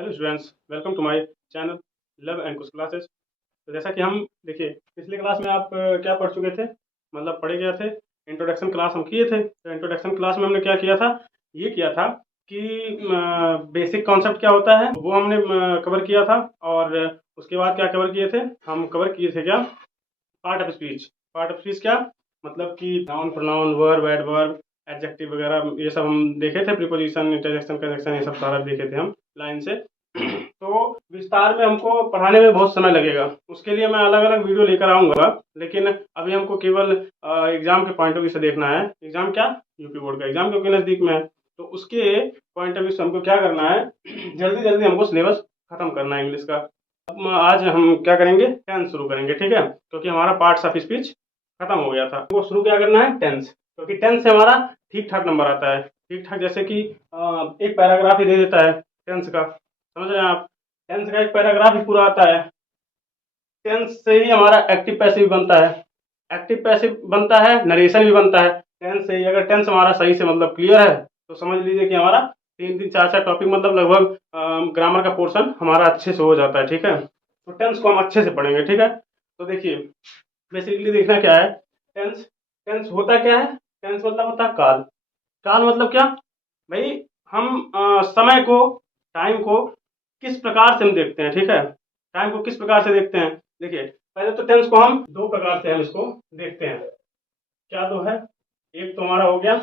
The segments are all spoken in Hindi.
Hello students, welcome to my channel love and कुछ क्लासेस। तो जैसा कि हम देखिए पिछले क्लास में आप क्या पढ़ चुके थे, मतलब पढ़े गए थे। इंट्रोडक्शन क्लास हम किए थे। तो इंट्रोडक्शन क्लास में हमने क्या किया था, ये किया था कि बेसिक कॉन्सेप्ट क्या होता है वो हमने कवर किया था। और उसके बाद क्या कवर किए थे, हम कवर किए थे क्या, part of speech. Part of speech क्या मतलब कि noun, pronoun, verb, adverb, adjective वगैरह ये सब हम देखे थे। प्रीपोजिशन, इंटरजेक्शन, कंजक्शन ये सब सारा देखे थे हम लाइन से। तो विस्तार में हमको पढ़ाने में बहुत समय लगेगा, उसके लिए मैं अलग अलग वीडियो लेकर आऊँगा। लेकिन अभी हमको केवल एग्ज़ाम के पॉइंट ऑफ व्यू से देखना है। एग्ज़ाम क्या, यूपी बोर्ड का एग्ज़ाम क्योंकि नज़दीक में है, तो उसके पॉइंट ऑफ व्यू से हमको क्या करना है, जल्दी जल्दी हमको सिलेबस खत्म करना है इंग्लिश का। अब आज हम क्या करेंगे, टेंस शुरू करेंगे, ठीक है, क्योंकि हमारा पार्ट्स ऑफ स्पीच खत्म हो गया था। वो शुरू क्या करना है, टेंस, क्योंकि टेंस से हमारा ठीक ठाक नंबर आता है। ठीक ठाक जैसे कि एक पैराग्राफ ही दे देता है टेंस का, समझ रहे हैं आप। टेंस का एक पैराग्राफ ही पूरा आता है। टेंस से ही हमारा एक्टिव पैसिव बनता है, एक्टिव पैसिव बनता है, नरेशन भी बनता है टेंस से ही। अगर टेंस हमारा सही से मतलब क्लियर है तो समझ लीजिए कि हमारा तीन तीन चार चार टॉपिक मतलब लगभग ग्रामर का पोर्शन हमारा अच्छे से हो जाता है, ठीक है। तो टेंस को हम अच्छे से पढ़ेंगे, ठीक है। तो देखिए बेसिकली देखना क्या है, टेंस, टेंस होता क्या है, टेंस मतलब होता है काल। काल मतलब क्या भाई, हम समय को, टाइम को किस प्रकार से हम देखते हैं, ठीक है। टाइम को किस प्रकार से देखते हैं, देखिए पहले तो टेंस को हम दो प्रकार से हम इसको देखते हैं। क्या दो है, एक तो हमारा हो गया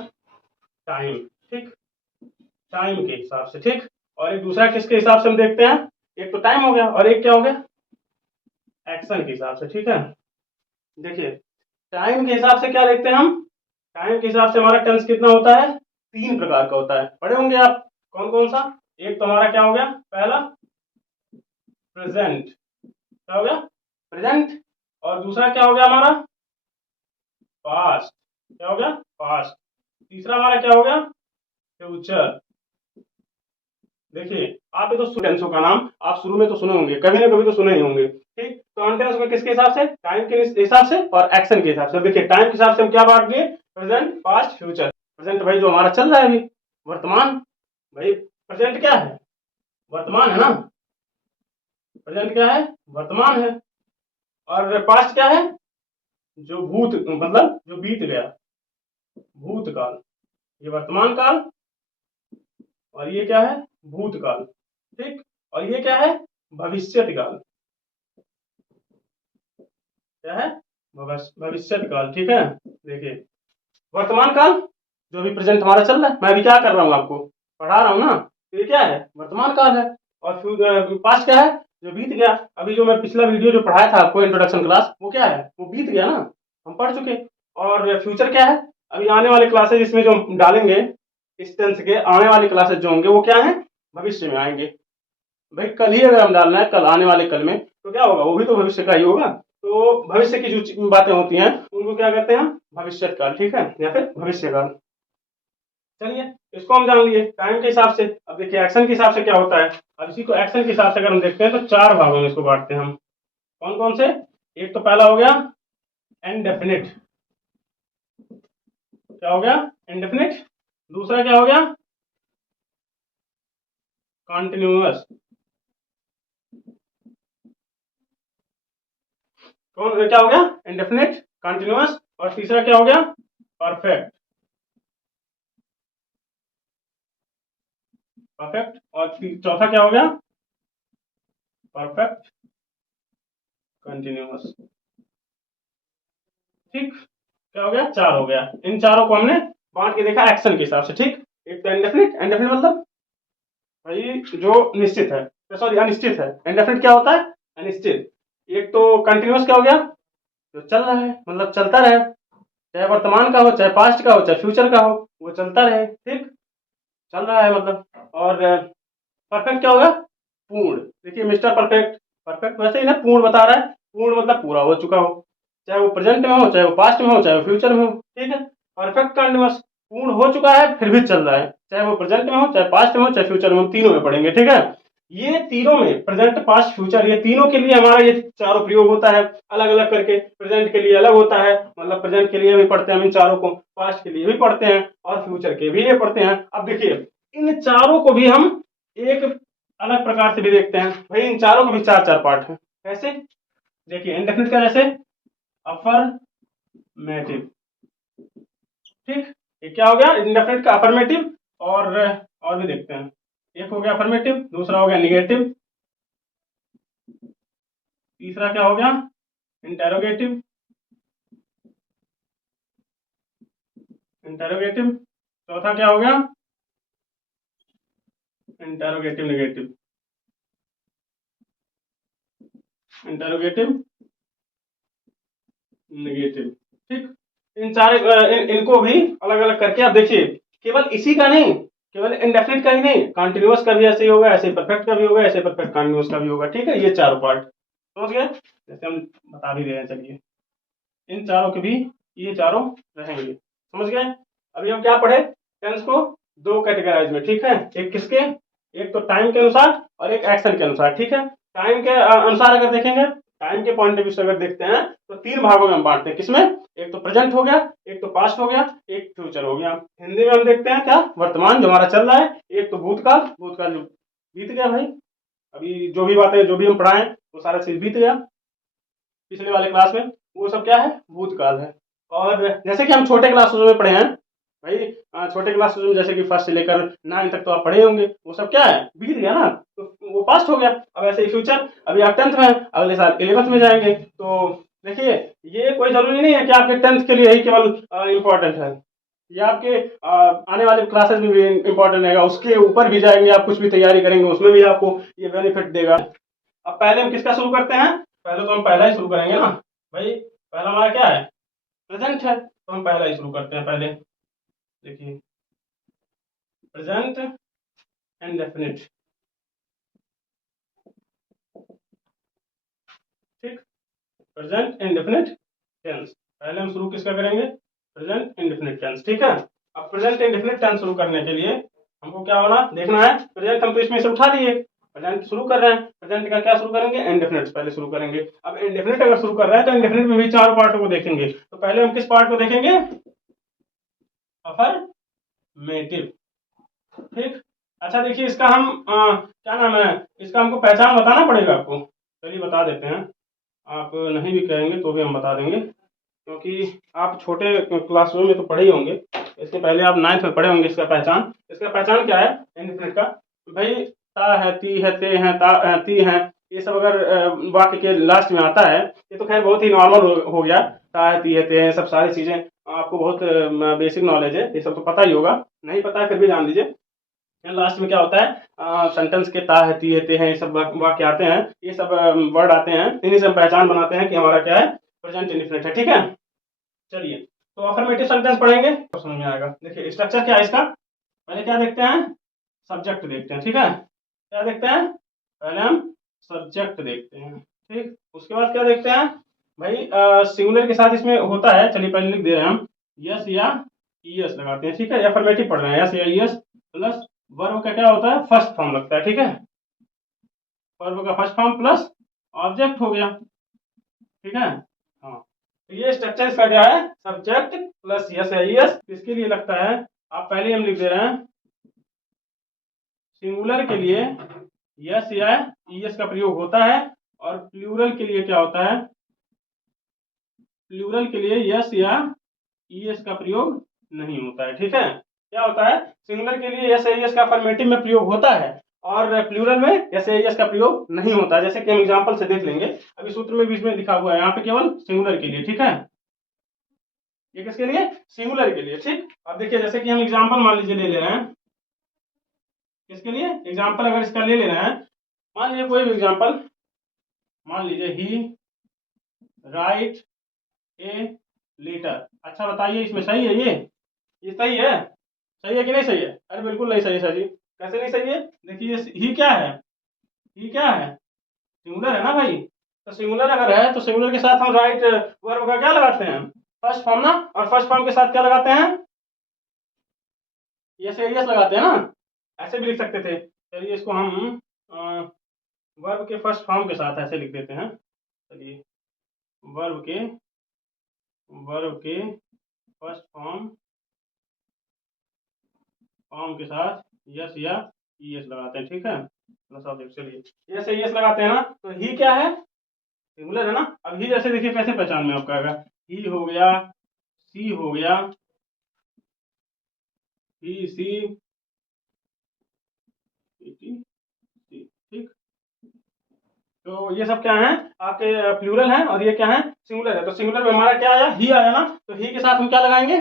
टाइम, ठीक, टाइम के हिसाब से, ठीक। और एक दूसरा किसके हिसाब से हम देखते हैं, एक तो टाइम हो गया और एक क्या हो गया, एक्शन के हिसाब से, ठीक है। देखिए टाइम के हिसाब से क्या देखते हैं हम, टाइम के हिसाब से हमारा टेंस कितना होता है, तीन प्रकार का होता है, पढ़े होंगे आप। कौन कौन सा, एक तो हमारा क्या हो गया, पहला प्रेजेंट, क्या हो गया, प्रेजेंट। और दूसरा क्या हो गया हमारा, पास्ट, क्या हो गया, पास्ट। तीसरा हमारा क्या हो गया, फ्यूचर। देखिए आप ये तो टेंसों का नाम आप शुरू में तो सुने होंगे, कभी ना कभी तो सुने ही होंगे, ठीक। तो हम टेंस में किसके हिसाब से, टाइम के हिसाब से और एक्शन के हिसाब से। देखिए टाइम के हिसाब से हम क्या बांट दिए, प्रेजेंट, पास्ट, फ्यूचर। प्रेजेंट भाई जो हमारा चल रहा है अभी, वर्तमान। भाई प्रेजेंट क्या है, वर्तमान है ना, प्रेजेंट क्या है, वर्तमान है। और पास्ट क्या है, जो भूत मतलब जो बीत गया, भूतकाल। ये वर्तमान काल और ये क्या है, भूतकाल, ठीक। और ये क्या है, भविष्यत काल, क्या है, भविष्यत काल, ठीक है। देखिए वर्तमान काल जो भी प्रेजेंट हमारा चल रहा है, मैं अभी क्या कर रहा हूँ, आपको पढ़ा रहा हूँ ना, तो ये क्या है, वर्तमान काल है। और पास्ट क्या है, जो बीत गया। अभी जो मैं पिछला वीडियो जो पढ़ाया था आपको इंट्रोडक्शन क्लास, वो क्या है, वो बीत गया ना, हम पढ़ चुके। और फ्यूचर क्या है, अभी आने वाले क्लासेज इसमें जो हम डालेंगे, इस टेंस के आने वाले क्लासेज जो होंगे वो क्या है, भविष्य में आएंगे। भाई कल ही अगर हम डालना है, कल आने वाले कल में, तो क्या होगा, वो भी तो भविष्य का ही होगा। तो भविष्य की जो बातें होती हैं उनको क्या कहते हैं, भविष्य काल, ठीक है, या फिर भविष्य काल। चलिए इसको हम जान लिए टाइम के हिसाब से। अब देखिए एक्शन के हिसाब से क्या होता है। अब इसी को एक्शन के हिसाब से अगर हम देखते हैं तो चार भागों में इसको बांटते हैं हम। कौन कौन से, एक तो पहला हो गया इनडेफिनिट, क्या हो गया, इनडेफिनिट। दूसरा क्या हो गया, कॉन्टिन्यूअस। कौन क्या हो गया, इनडेफिनिट, कॉन्टिन्यूअस। और तीसरा क्या हो गया, परफेक्ट, परफेक्ट। और चौथा क्या हो गया, परफेक्ट कंटिन्यूअस, ठीक। क्या हो गया, चार हो गया। इन चारों को हमने बांट के देखा एक्शन के हिसाब से, ठीक। एक तो इंडेफिनिट, इंडेफिनिट मतलब भाई जो निश्चित है, सॉरी अनिश्चित है। इंडेफिनिट क्या होता है, अनिश्चित। एक तो कंटिन्यूअस क्या हो गया, जो चल रहा है मतलब चलता रहे, चाहे वर्तमान का हो, चाहे पास्ट का हो, चाहे फ्यूचर का हो, वो चलता रहे, ठीक, चल रहा है मतलब। और परफेक्ट क्या होगा, पूर्ण। देखिए मिस्टर परफेक्ट, परफेक्ट वैसे ही ना पूर्ण बता रहा है, पूर्ण मतलब पूरा हो चुका हो, चाहे वो प्रेजेंट में हो, चाहे वो पास्ट में हो, चाहे वो फ्यूचर में हो, ठीक है। परफेक्ट कंटिन्यूअस, पूर्ण हो चुका है फिर भी चल रहा है, चाहे वो प्रेजेंट में हो, चाहे पास्ट में हो, चाहे फ्यूचर में हो, तीनों में पढ़ेंगे, ठीक है। ये तीनों में प्रेजेंट, पास्ट, फ्यूचर, ये तीनों के लिए हमारा ये चारों प्रयोग होता है अलग अलग करके। प्रेजेंट के लिए अलग होता है, मतलब प्रेजेंट के लिए भी पढ़ते हैं हम इन चारों को, पास्ट के लिए भी पढ़ते हैं और फ्यूचर के भी ये पढ़ते हैं। अब देखिए इन चारों को भी हम एक अलग प्रकार से भी देखते हैं भाई। इन चारों के भी चार चार पार्ट हैं। कैसे? देखिए इंडेफिनिट का जैसे अफर्मेटिव, ठीक, ये क्या हो गया इंडेफिनिट का अफर्मेटिव। और भी देखते हैं। एक हो गया अफर्मेटिव, दूसरा हो गया निगेटिव, तीसरा क्या हो गया इंटेरोगेटिव, इंटेरोगेटिव, चौथा क्या हो गया इंटेरोगेटिव नेगेटिव, इंटेरोगेटिव नेगेटिव, ठीक। इनको भी अलग अलग करके आप देखिए। केवल इसी का नहीं, केवल इंडेफिनिट का ही नहीं, कॉन्टिन्यूअस का भी ऐसे ही होगा, ऐसे परफेक्ट का भी होगा, ऐसे परफेक्ट कॉन्टिन्यूअस का भी होगा, ठीक है। ये चारों पार्ट समझ गए, जैसे हम बता भी रहे हैं। चलिए इन चारों के भी ये चारों रहेंगे, समझ गए। अभी हम क्या पढ़े, टेंस को दो कैटेगराइज में, ठीक है। एक किसके, एक तो टाइम के अनुसार और एक एक्शन के अनुसार, ठीक है। टाइम के अनुसार अगर देखेंगे, टाइम के पॉइंट ऑफ व्यू से अगर देखते हैं तो तीन भागों में हम बांटते हैं। किसमें? एक तो प्रेजेंट हो गया, एक तो पास्ट हो गया, एक फ्यूचर हो गया। हिंदी में हम देखते हैं क्या, वर्तमान जो हमारा चल रहा है, एक तो भूतकाल, भूतकाल जो बीत गया भाई, अभी जो भी बातें जो भी हम पढ़ाएं वो सारा चीज बीत गया पिछले वाले क्लास में, वो सब क्या है भूतकाल है। और जैसे कि हम छोटे क्लासेस में पढ़े हैं भाई, छोटे क्लासेस में जैसे कि फर्स्ट से लेकर 9 तक तो आप पढ़े होंगे, वो सब क्या है बीत गया ना, तो वो पास्ट हो गया। अब ऐसे ही फ्यूचर, अभी आप 10th में हैं, अगले साल 11th में जाएंगे, तो देखिए ये कोई जरूरी नहीं है कि आपके 10th के लिए ही केवल इम्पोर्टेंट है, ये आपके आने वाले क्लासेस में भी इम्पोर्टेंट रहेगा, उसके ऊपर भी जाएंगे आप, कुछ भी तैयारी करेंगे उसमें भी आपको ये बेनिफिट देगा। अब पहले हम किसका शुरू करते हैं, पहले तो हम पहला ही शुरू करेंगे ना भाई। पहला हमारा क्या है प्रेजेंट है, तो हम पहला ही शुरू करते हैं पहले। देखिए प्रेजेंट एंड डेफिनिट, ठीक, प्रेजेंट एंड डेफिनिट टेंस। पहले हम शुरू किसका करेंगे, प्रेजेंट एंड डेफिनिट टेंस, ठीक है। अब प्रेजेंट एंड डेफिनिट टेंस शुरू करने के लिए हमको क्या होना देखना है, प्रेजेंट हम तो इसमें से उठा लिए, प्रेजेंट शुरू कर रहे हैं, प्रेजेंट का क्या शुरू करेंगे इंडेफिनिट पहले शुरू करेंगे। अब इंडेफिनिट अगर शुरू कर रहे हैं तो इंडेफिनिट में भी चार पार्टों को देखेंगे, तो पहले हम किस पार्ट को देखेंगे अफर्मेटिव, ठीक। अच्छा देखिए इसका हम क्या नाम है, इसका हमको पहचान बताना पड़ेगा आपको, चलिए बता देते हैं। आप नहीं भी कहेंगे तो भी हम बता देंगे, क्योंकि आप छोटे क्लासरूम में तो पढ़े ही होंगे, इसके पहले आप 9th में पढ़े होंगे। इसका पहचान क्या है इंडेफिनिट का भाई, ता है, ती है, ते है, ता ती है, ये सब अगर वाक्य के लास्ट में आता है, ये तो खैर बहुत ही नॉर्मल हो गया। ता है, ती है, ते है, सब सारी चीजें आपको बहुत बेसिक नॉलेज है, ये सब तो पता ही होगा, नहीं पता है फिर भी जान लीजिए। लास्ट में क्या होता है सेंटेंस के ता है, ती है, ते हैं, ये सब वाक्य आते हैं, ये सब वर्ड आते हैं, इन्हीं से हम पहचान बनाते हैं कि हमारा क्या है प्रेजेंट इंडेफिनिट है, ठीक है। चलिए तो अफर्मेटिव सेंटेंस पढ़ेंगे तो समझ में आएगा। देखिए स्ट्रक्चर क्या है इसका, पहले क्या देखते हैं सब्जेक्ट देखते हैं, ठीक है। क्या देखते हैं, पहले हम सब्जेक्ट देखते हैं, ठीक। उसके बाद क्या देखते हैं भाई, सिंगुलर के साथ इसमें होता है, चलिए पहले लिख दे रहे हैं हम, यस या ईएस लगाते हैं, ठीक है। अफर्मेटिव पढ़ रहे हैं, यस या ईएस प्लस वर्ब का क्या होता है फर्स्ट फॉर्म लगता है, ठीक है। वर्ब का फर्स्ट फॉर्म प्लस ऑब्जेक्ट हो गया, ठीक है। हाँ तो ये स्ट्रक्चर इसका क्या है सब्जेक्ट प्लस यस या ईएस, किसके लिए लगता है आप पहले हम लिख दे रहे हैं, सिंगुलर के लिए यस या ईएस का प्रयोग होता है, और प्लूरल के लिए क्या होता है, प्लूरल के लिए यस या ईएस का प्रयोग नहीं होता है, ठीक है। क्या होता है सिंगुलर के लिए यस या ईएस का अफर्मेटिव में प्रयोग होता है, और प्लूरल में यस या ईएस का प्रयोग नहीं होता, जैसे कि हम एग्जांपल से देख लेंगे। अभी सूत्र में बीच में लिखा हुआ है यहाँ पे केवल सिंगुलर के लिए, ठीक है। ये किसके लिए सिंगुलर के लिए, ठीक। अब देखिए जैसे कि हम एग्जांपल मान लीजिए ले ले रहे हैं, किसके लिए एग्जांपल अगर इसका ले ले रहे हैं, मान लीजिए कोई भी एग्जांपल, मान लीजिए ही राइट ए लेटर। अच्छा बताइए इसमें सही है ये सही है, सही है कि नहीं सही है, अरे बिल्कुल नहीं सही है सर जी, कैसे नहीं सही है, देखिए ही क्या है, ही क्या है सिंगुलर है ना भाई, तो सिंगुलर अगर है तो सिंगुलर के साथ हम राइट वर्ब का क्या लगाते हैं फर्स्ट फॉर्म ना, और फर्स्ट फॉर्म के साथ क्या लगाते हैं यस एरियस लगाते हैं ना, ऐसे भी लिख सकते थे। चलिए इसको हम वर्ब के फर्स्ट फॉर्म के साथ ऐसे लिख देते हैं, चलिए वर्ब के फर्स्ट फॉर्म के साथ यस या ईएस लगाते हैं, ठीक है। Plus object. चलिए ऐसे यस लगाते हैं ना, तो ही क्या है, सिंगुलर है ना। अब ही जैसे देखिए कैसे पहचान में आपका आएगा, ही हो गया, सी हो गया, ही सी ठीक। तो ये सब क्या है आपके प्लूरल हैं, और ये क्या है, सिंगुलर है। तो सिंगुलर में हमारा क्या आया, ही आया ना, तो ही के साथ हम क्या लगाएंगे,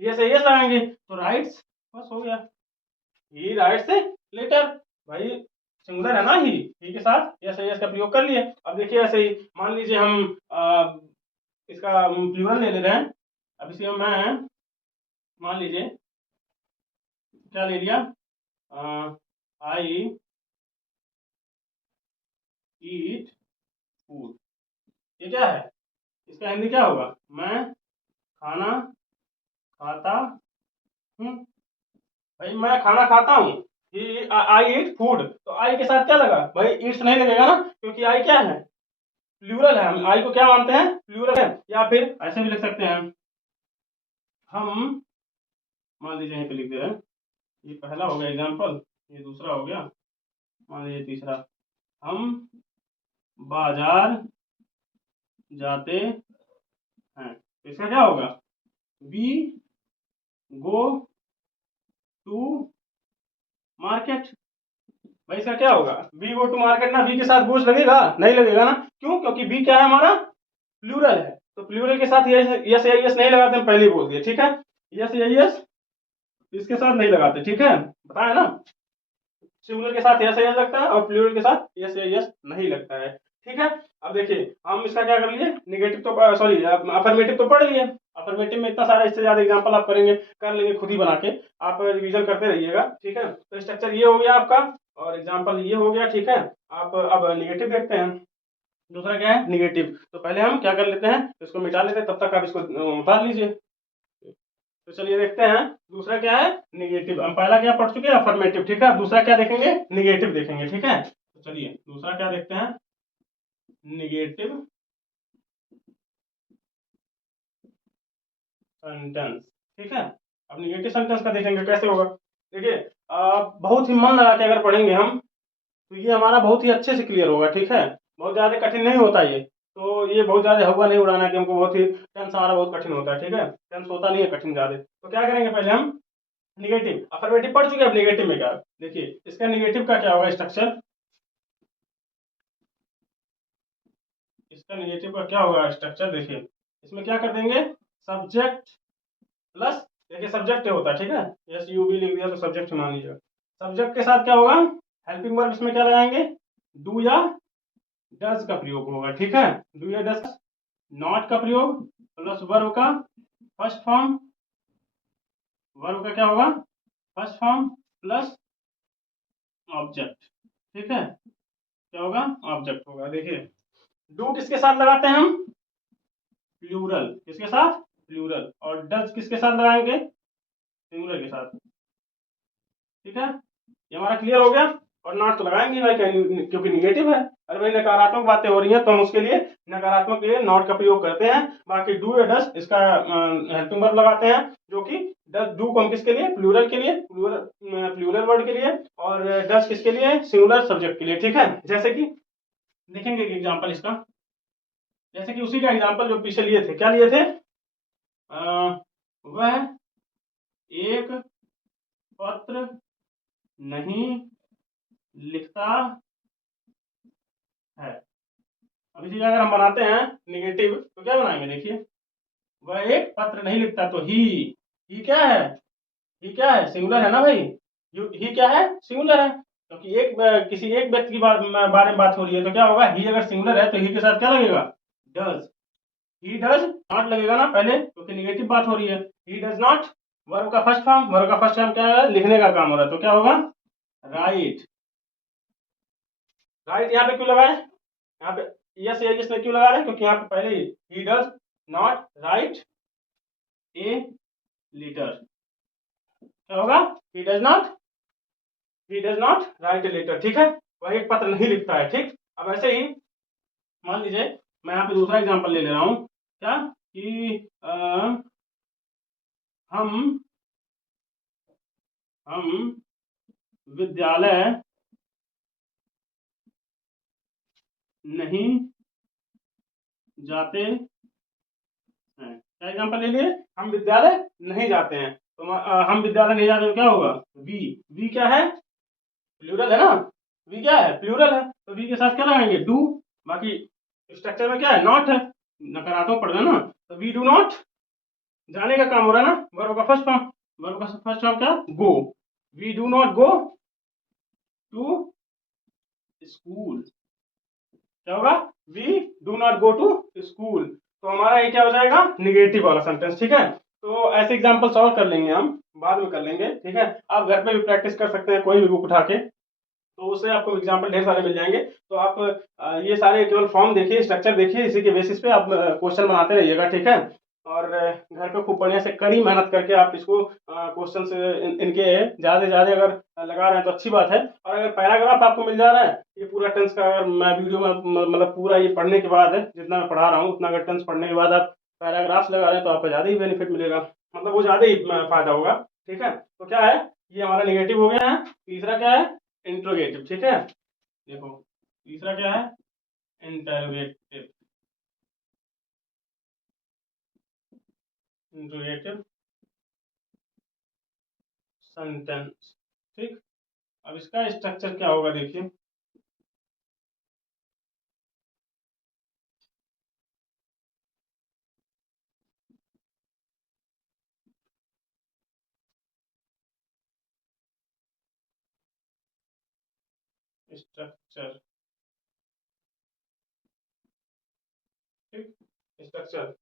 ये से यस लगाएंगे, तो राइट्स, बस हो गया, ही राइट्स लेटर। भाई सिंगुलर है ना, ही के साथ यस का प्रयोग कर लिए। अब देखिए ऐसे ही मान लीजिए हम इसका प्लूरल ले ले रहे हैं। अब इसे मैं मान लीजिए क्या ले लिया, आई ईट फूड, ये क्या है, इसका हिंदी क्या होगा, मैं खाना खाता हूँ। भाई मैं खाना खाता हूँ, आई ईट फूड, तो आई के साथ क्या लगा, भाई ईट्स नहीं लगेगा ना, क्योंकि आई क्या है, प्लूरल है। हम आई को क्या मानते हैं, प्लूरल है। या फिर ऐसे भी लिख सकते हैं हम, मान लीजिए यहीं पे लिख दे रहे हैं, ये पहला हो गया एग्जाम्पल, ये दूसरा हो गया, मान लीजिए तीसरा, हम बाजार जाते हैं, तो इसका क्या होगा, वी गो टू मार्केट। भाई इसका क्या होगा, वी गो टू मार्केट ना, वी के साथ गोश लगेगा, नहीं लगेगा ना, क्यों, क्योंकि वी क्या है हमारा, प्लूरल है। तो प्लूरल के साथ यस या यस नहीं लगाते, हम पहले ही बोल दिए, ठीक है, यस या यस इसके साथ नहीं लगाते, ठीक है, बताया ना। सिंगुलर के साथ यस या यस लगता है, और प्लूरल के साथ यस या यस नहीं लगता है, ठीक है। अब देखिए हम इसका क्या कर लिए, निगेटिव तो सॉरी अफर्मेटिव तो पढ़ लिए। अफर्मेटिव में इतना सारा, इससे ज्यादा एग्जांपल आप करेंगे, कर लेंगे खुद ही बना के, आप रिवीजन करते रहिएगा, ठीक है। तो स्ट्रक्चर ये हो गया आपका, और एग्जाम्पल ये हो गया, ठीक है। आप अब निगेटिव देखते हैं, दूसरा क्या है निगेटिव। तो पहले हम क्या कर लेते हैं, इसको मिटा लेते हैं, तब तक आप इसको उतार लीजिए। तो चलिए देखते हैं दूसरा क्या है, निगेटिव। हम पहला क्या पढ़ चुके हैं, अफर्मेटिव, ठीक है। अब दूसरा क्या देखेंगे, निगेटिव देखेंगे, ठीक है। तो चलिए दूसरा क्या देखते हैं, निगेटिव सेंटेंस, ठीक है। अब निगेटिव सेंटेंस का देखेंगे कैसे होगा। देखिए बहुत ही मन लगा के अगर पढ़ेंगे हम, तो ये हमारा बहुत ही अच्छे से क्लियर होगा, ठीक है। बहुत ज्यादा कठिन नहीं होता ये, तो ये बहुत ज्यादा हवा नहीं उड़ाना कि हमको बहुत ही टेंस आ रहा, बहुत कठिन होता है, ठीक है। टेंस होता नहीं है कठिन ज्यादा। तो क्या करेंगे पहले हम, निगेटिव अफर्मेटिव पढ़ चुके हैं, अब निगेटिव में क्या, देखिए इसका निगेटिव का क्या होगा स्ट्रक्चर, इसका निगेटिव का क्या होगा स्ट्रक्चर, देखिए इसमें क्या कर देंगे, सब्जेक्ट प्लस, देखिए सब्जेक्ट होता है, ठीक है, एस यू बी लिख दिया तो सब्जेक्ट मान लीजिए। सब्जेक्ट के साथ क्या होगा, हेल्पिंग वर्ब, इसमें क्या लगाएंगे, डू या डज का प्रयोग होगा, ठीक है। डू या डज, नॉट का प्रयोग, प्लस वर्ब का फर्स्ट फॉर्म, वर्ब का क्या होगा, फर्स्ट फॉर्म प्लस ऑब्जेक्ट, ठीक है, क्या होगा, ऑब्जेक्ट होगा। देखिए डू किसके साथ लगाते हैं हम, प्लूरल, किसके साथ, प्लूरल, और डज किसके साथ लगाएंगे, सिंगुलर के साथ, ठीक है। ये हमारा क्लियर हो गया। और नॉट तो लगाएंगे भाई, क्योंकि निगेटिव है। अरे भाई नकारात्मक बातें हो रही हैं, तो हम उसके लिए नकारात्मक के लिए नॉट का प्रयोग करते हैं। बाकी डू या डस इसका हेल्पिंग वर्ब लगाते हैं, जो कि डस, डू को हम किसके लिए, प्लूरल के लिए, प्लूरल वर्ड के लिए, और डस किसके लिए, सिंगुलर सब्जेक्ट के लिए, ठीक है। जैसे कि देखेंगे एग्जाम्पल इसका, जैसे कि उसी का एग्जाम्पल जो पीछे लिए थे, क्या लिए थे, वह एक पत्र नहीं लिखता है। अब इसी अगर हम बनाते हैं निगेटिव, तो क्या बनाएंगे, देखिए वह एक पत्र नहीं लिखता, तो ही क्या है, ही क्या है, सिंगुलर है ना भाई, ही क्या है, सिंगुलर है, क्योंकि एक किसी एक व्यक्ति की बारे में बात हो रही है, तो क्या होगा, ही अगर सिंगुलर है तो ही के साथ क्या लगेगा, डज। ही डज नॉट लगेगा ना पहले, क्योंकि निगेटिव बात हो रही है। ही डज नॉट, वर्ब का फर्स्ट फॉर्म, वर्ब का फर्स्ट फॉर्म क्या है, लिखने का काम हो रहा है, तो क्या होगा, राइट। राइट यहाँ पे क्यों लगाए, यहाँ पे यस या यस में क्यों लगा रहे हैं, क्योंकि यहाँ पे पहले ही does not write a letter, क्या होगा, he does not write a letter, ठीक है। वह एक पत्र नहीं लिखता है, ठीक। अब ऐसे ही मान लीजिए मैं यहाँ पे दूसरा एग्जांपल ले ले रहा हूँ, क्या कि हम हम विद्यालय नहीं जाते हैं। क्या एग्जाम्पल ले लिए? हम विद्यालय नहीं जाते हैं, तो हम विद्यालय नहीं जाते तो क्या होगा? वी। वी क्या है? प्लूरल है ना। वी क्या है? प्लूरल है, तो वी के साथ क्या लगाएंगे? डू। बाकी स्ट्रक्चर में क्या है? नॉट है, नकारात्मक पड़ गया ना, तो वी डू नॉट। जाने का काम हो रहा है ना, वर्ब का फर्स्ट फॉर्म। वर्ब का फर्स्ट फॉर्म क्या? Go. We do not go to school. क्या होगा? We do not go to school. तो हमारा ये क्या हो जाएगा? निगेटिव वाला सेंटेंस। ठीक है, तो ऐसे एग्जाम्पल सॉल्व कर लेंगे हम, बाद में कर लेंगे। ठीक है, आप घर पे भी प्रैक्टिस कर सकते हैं, कोई भी बुक उठा के, तो उससे आपको एग्जाम्पल ढेर सारे मिल जाएंगे। तो आप ये सारे केवल फॉर्म देखिए, स्ट्रक्चर देखिए, इसी के बेसिस पे आप क्वेश्चन बनाते रहिएगा। ठीक है, और घर पे खूब बढ़िया से कड़ी मेहनत करके आप इसको क्वेश्चन इनके ज़्यादा से ज़्यादा अगर लगा रहे हैं तो अच्छी बात है। और अगर पैराग्राफ आपको मिल जा रहा है ये पूरा टेंस का, अगर मैं वीडियो में मतलब पूरा ये पढ़ने के बाद जितना मैं पढ़ा रहा हूँ उतना अगर टेंस पढ़ने के बाद आप पैराग्राफ्स लगा रहे हैं तो आपको ज़्यादा ही बेनिफिट मिलेगा, मतलब वो ज़्यादा ही फायदा होगा। ठीक है, तो क्या है, ये हमारा निगेटिव हो गया है। तीसरा क्या है? इंट्रोगेटिव। ठीक है, देखो तीसरा क्या है? इंटरोगेटिव। Interrogative sentence. ठीक, अब इसका स्ट्रक्चर क्या होगा देखिए। स्ट्रक्चर। ठीक, स्ट्रक्चर।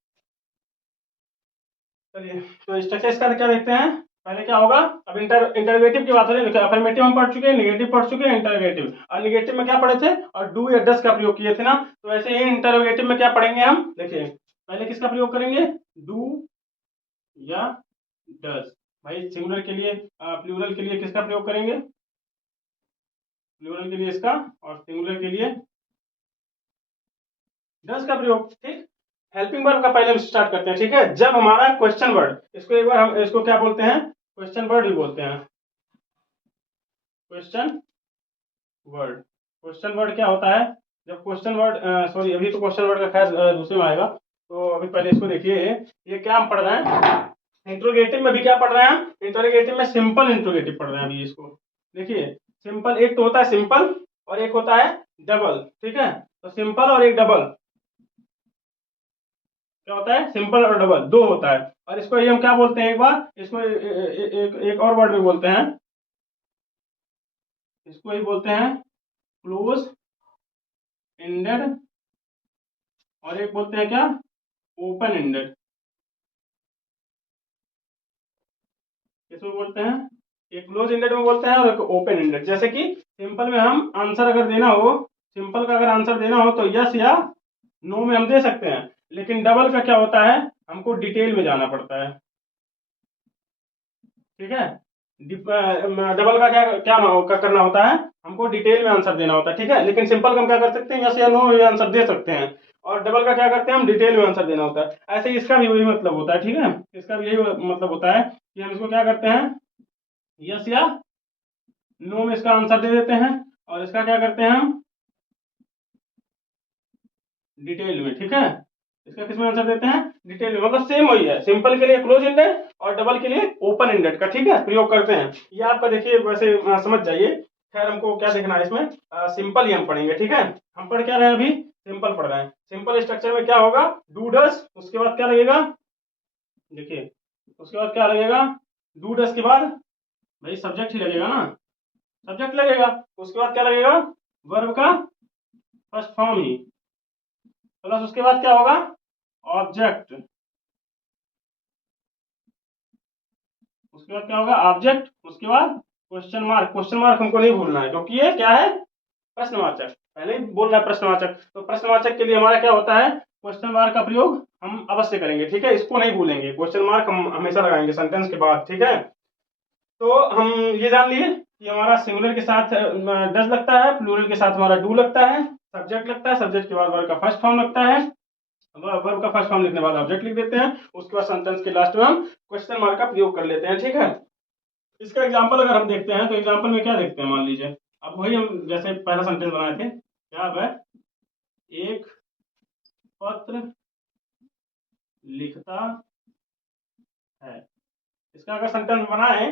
चलिए, तो स्ट्रक्चर इसका क्या देखते हैं। पहले क्या होगा? अब इंटरोगेटिव की बात हो रही है। अफर्मेटिव हम पढ़ चुके हैं, नेगेटिव पढ़ चुके हैं, इंटरोगेटिव। और नेगेटिव में क्या पढ़े थे? और डू या डस का प्रयोग किए थे ना, तो ऐसे ही इंटरोगेटिव में क्या पढ़ेंगे हम, देखिए पहले किसका प्रयोग करेंगे? डू या डस। भाई सिंगुलर के लिए, प्लूरल के लिए किसका प्रयोग करेंगे? प्लूरल के लिए इसका, और सिंगुलर के लिए डस का प्रयोग। ठीक, हेल्पिंग वर्ब का पहले स्टार्ट करते हैं। ठीक है, जब हमारा क्वेश्चन वर्ड, इसको एक बार हम इसको क्या बोलते हैं? क्वेश्चन वर्ड भी बोलते हैं। Question word. क्वेश्चन वर्ड क्या होता है? जब क्वेश्चन वर्ड, सॉरी अभी तो क्वेश्चन वर्ड का खैर दूसरे में आएगा, तो अभी पहले इसको देखिए। ये क्या हम पढ़ रहे हैं? इंट्रोगेटिव में भी क्या पढ़ रहे हैं हम? इंट्रोगेटिव में सिंपल इंट्रोगेटिव पढ़ रहे हैं अभी इसको। देखिए सिंपल, एक तो होता है सिंपल और एक होता है डबल। ठीक है, तो सिंपल और एक डबल क्या होता है? सिंपल और डबल दो होता है। और इसको ये हम क्या बोलते हैं, एक बार इसको एक और वर्ड में बोलते हैं, इसको ही बोलते हैं क्लोज एंडेड, और एक बोलते हैं क्या? Open ended. किसमें बोलते हैं? एक क्लोज एंडेड में बोलते हैं और एक ओपन एंडेड। जैसे कि सिंपल में हम आंसर अगर देना हो, सिंपल का अगर आंसर देना हो तो यस या नो में हम दे सकते हैं, लेकिन डबल का क्या होता है? हमको डिटेल में जाना पड़ता है। ठीक है, डबल का क्या क्या करना होता है? हमको डिटेल में आंसर देना होता है। ठीक है, लेकिन सिंपल का हम क्या कर सकते हैं? यस या नो ये आंसर दे सकते हैं, और डबल का क्या करते हैं? हम डिटेल में आंसर देना होता है। ऐसे ही इसका भी वही मतलब होता है। ठीक है, इसका भी यही मतलब होता है कि हम इसको क्या करते हैं? यस या नो में इसका आंसर दे देते हैं, और इसका क्या करते हैं हम? डिटेल में। ठीक है, इसका किसमें आंसर देते हैं? डिटेल में। मतलब सेम वही है, सिंपल के लिए क्लोज एंडेड और डबल के लिए ओपन एंडेड का, ठीक है, प्रयोग करते हैं। ये आपका देखिए वैसे समझ जाइए। खैर हमको क्या देखना है इसमें? सिंपल ही हम पढ़ेंगे। ठीक है, हम पढ़ क्या रहे हैं अभी? सिंपल पढ़ रहे हैं। सिंपल स्ट्रक्चर में क्या होगा? डू डस, उसके बाद क्या लगेगा? देखिए उसके बाद क्या लगेगा? डू डस के बाद भाई सब्जेक्ट ही लगेगा ना, सब्जेक्ट लगेगा। उसके बाद क्या लगेगा? वर्ब का फर्स्ट फॉर्म ही, प्लस उसके बाद क्या होगा? ऑब्जेक्ट। उसके बाद क्या होगा? ऑब्जेक्ट। उसके बाद क्वेश्चन मार्क। क्वेश्चन मार्क हमको नहीं भूलना है, क्योंकि ये क्या है? प्रश्नवाचक। पहले ही बोल रहा है प्रश्नवाचक, तो प्रश्नवाचक के लिए हमारा क्या होता है? क्वेश्चन मार्क का प्रयोग हम अवश्य करेंगे। ठीक है, इसको नहीं भूलेंगे, क्वेश्चन मार्क हम हमेशा लगाएंगे सेंटेंस के बाद। ठीक है, तो हम ये जान लिए कि हमारा सिंगुलर के साथ डज लगता है, प्लूरल के साथ हमारा डू लगता है, सब्जेक्ट लगता है, सब्जेक्ट के बाद वर्ब का फर्स्ट फॉर्म लगता है, वर्ब का फर्स्ट फॉर्म लिखने के बाद ऑब्जेक्ट लिख देते हैं, उसके बाद सेंटेंस के लास्ट में हम क्वेश्चन मार्क का प्रयोग कर लेते हैं। ठीक है, इसका एग्जांपल अगर हम देखते हैं तो एग्जांपल में क्या देखते हैं, मान लीजिए अब वही हम जैसे पहला सेंटेंस बनाए थे, क्या है? एक पत्र लिखता है। इसका अगर सेंटेंस बनाए,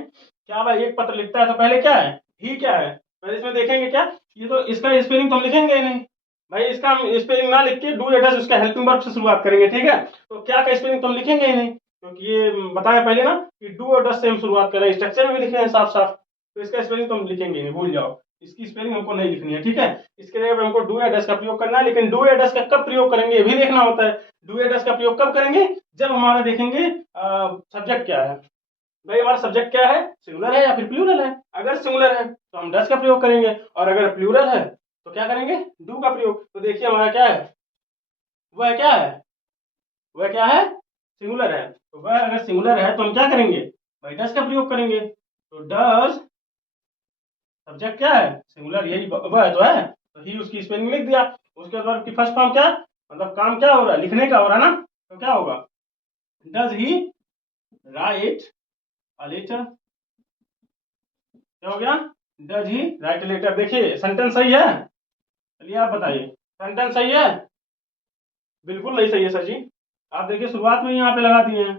क्या भाई एक पत्र लिखता है, तो पहले क्या है, ही क्या है, पहले इसमें देखेंगे क्या, ये तो इसका स्पेलिंग तो हम लिखेंगे ही नहीं भाई, इसका हम स्पेलिंग ना लिख के डू या डज उसका हेल्पिंग वर्ब से शुरुआत करेंगे, ठीक है। तो क्या का स्पेलिंग तो हम लिखेंगे ही नहीं, क्योंकि ये बताया पहले ना कि डू और डज से हम शुरुआत करें, स्ट्रक्चर में भी लिखे हैं साफ साफ, तो इसका स्पेलिंग तो हम लिखेंगे नहीं, भूल जाओ, इसकी स्पेलिंग हमको नहीं लिखनी है, ठीक है। इसके लिए हमको डू या डज का प्रयोग करना है, लेकिन डू या डज का कब प्रयोग करेंगे ये भी देखना होता है। डू या डज का प्रयोग कब करेंगे, जब हमारा देखेंगे सब्जेक्ट क्या है, भाई हमारा सब्जेक्ट क्या है, सिंगुलर है या फिर प्लूरल है। अगर सिंगुलर है तो हम डज का प्रयोग करेंगे, और अगर प्लूरल है तो क्या करेंगे, डू का प्रयोग। तो देखिए हमारा क्या है, वह क्या है, वह क्या है, सिंगुलर है, तो वह अगर सिंगुलर है तो हम क्या करेंगे, भाई डज का प्रयोग करेंगे। तो डज सब्जेक्ट क्या है, सिंगुलर, यही वह तो है, तो ही उसकी स्पेलिंग लिख दिया। उसके बाद की फर्स्ट फॉर्म क्या, मतलब काम क्या हो रहा है, लिखने का हो रहा है ना, तो क्या होगा, does he write a letter, क्या हो गया, डज ही राइट लेटर। देखिए सेंटेंस सही है, चलिए आप बताइए, सेंटेंस सही है, बिल्कुल नहीं सही है सर जी। आप देखिए शुरुआत में यहाँ पे लगा दिए हैं,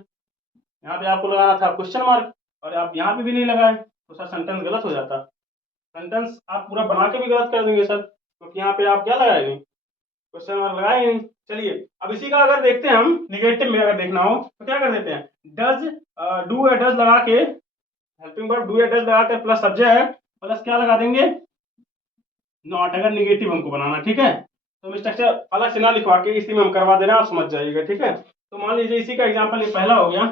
यहाँ पे आपको लगाना था क्वेश्चन मार्क, और आप यहाँ पे भी नहीं लगाए, तो सर सेंटेंस गलत हो जाता। सेंटेंस आप पूरा बना के भी गलत कर देंगे सर, क्योंकि यहाँ पे आप क्या लगाए नहीं, क्वेश्चन मार्क लगाए नहीं। चलिए अब इसी का अगर देखते हैं हम, निगेटिव में अगर देखना हो तो क्या कर देते हैं, डज डू या डज लगा के, हेल्पिंग वर्ब डू या डज लगा के प्लस सब्जेक्ट प्लस क्या लगा देंगे, नॉट, अगर निगेटिव हमको बनाना, ठीक है। तो हम स्ट्रक्चर अलग से ना लिखवा के इसी में हम करवा देना, आप समझ जाइएगा, ठीक है। तो मान लीजिए इसी का एग्जांपल ये पहला हो गया,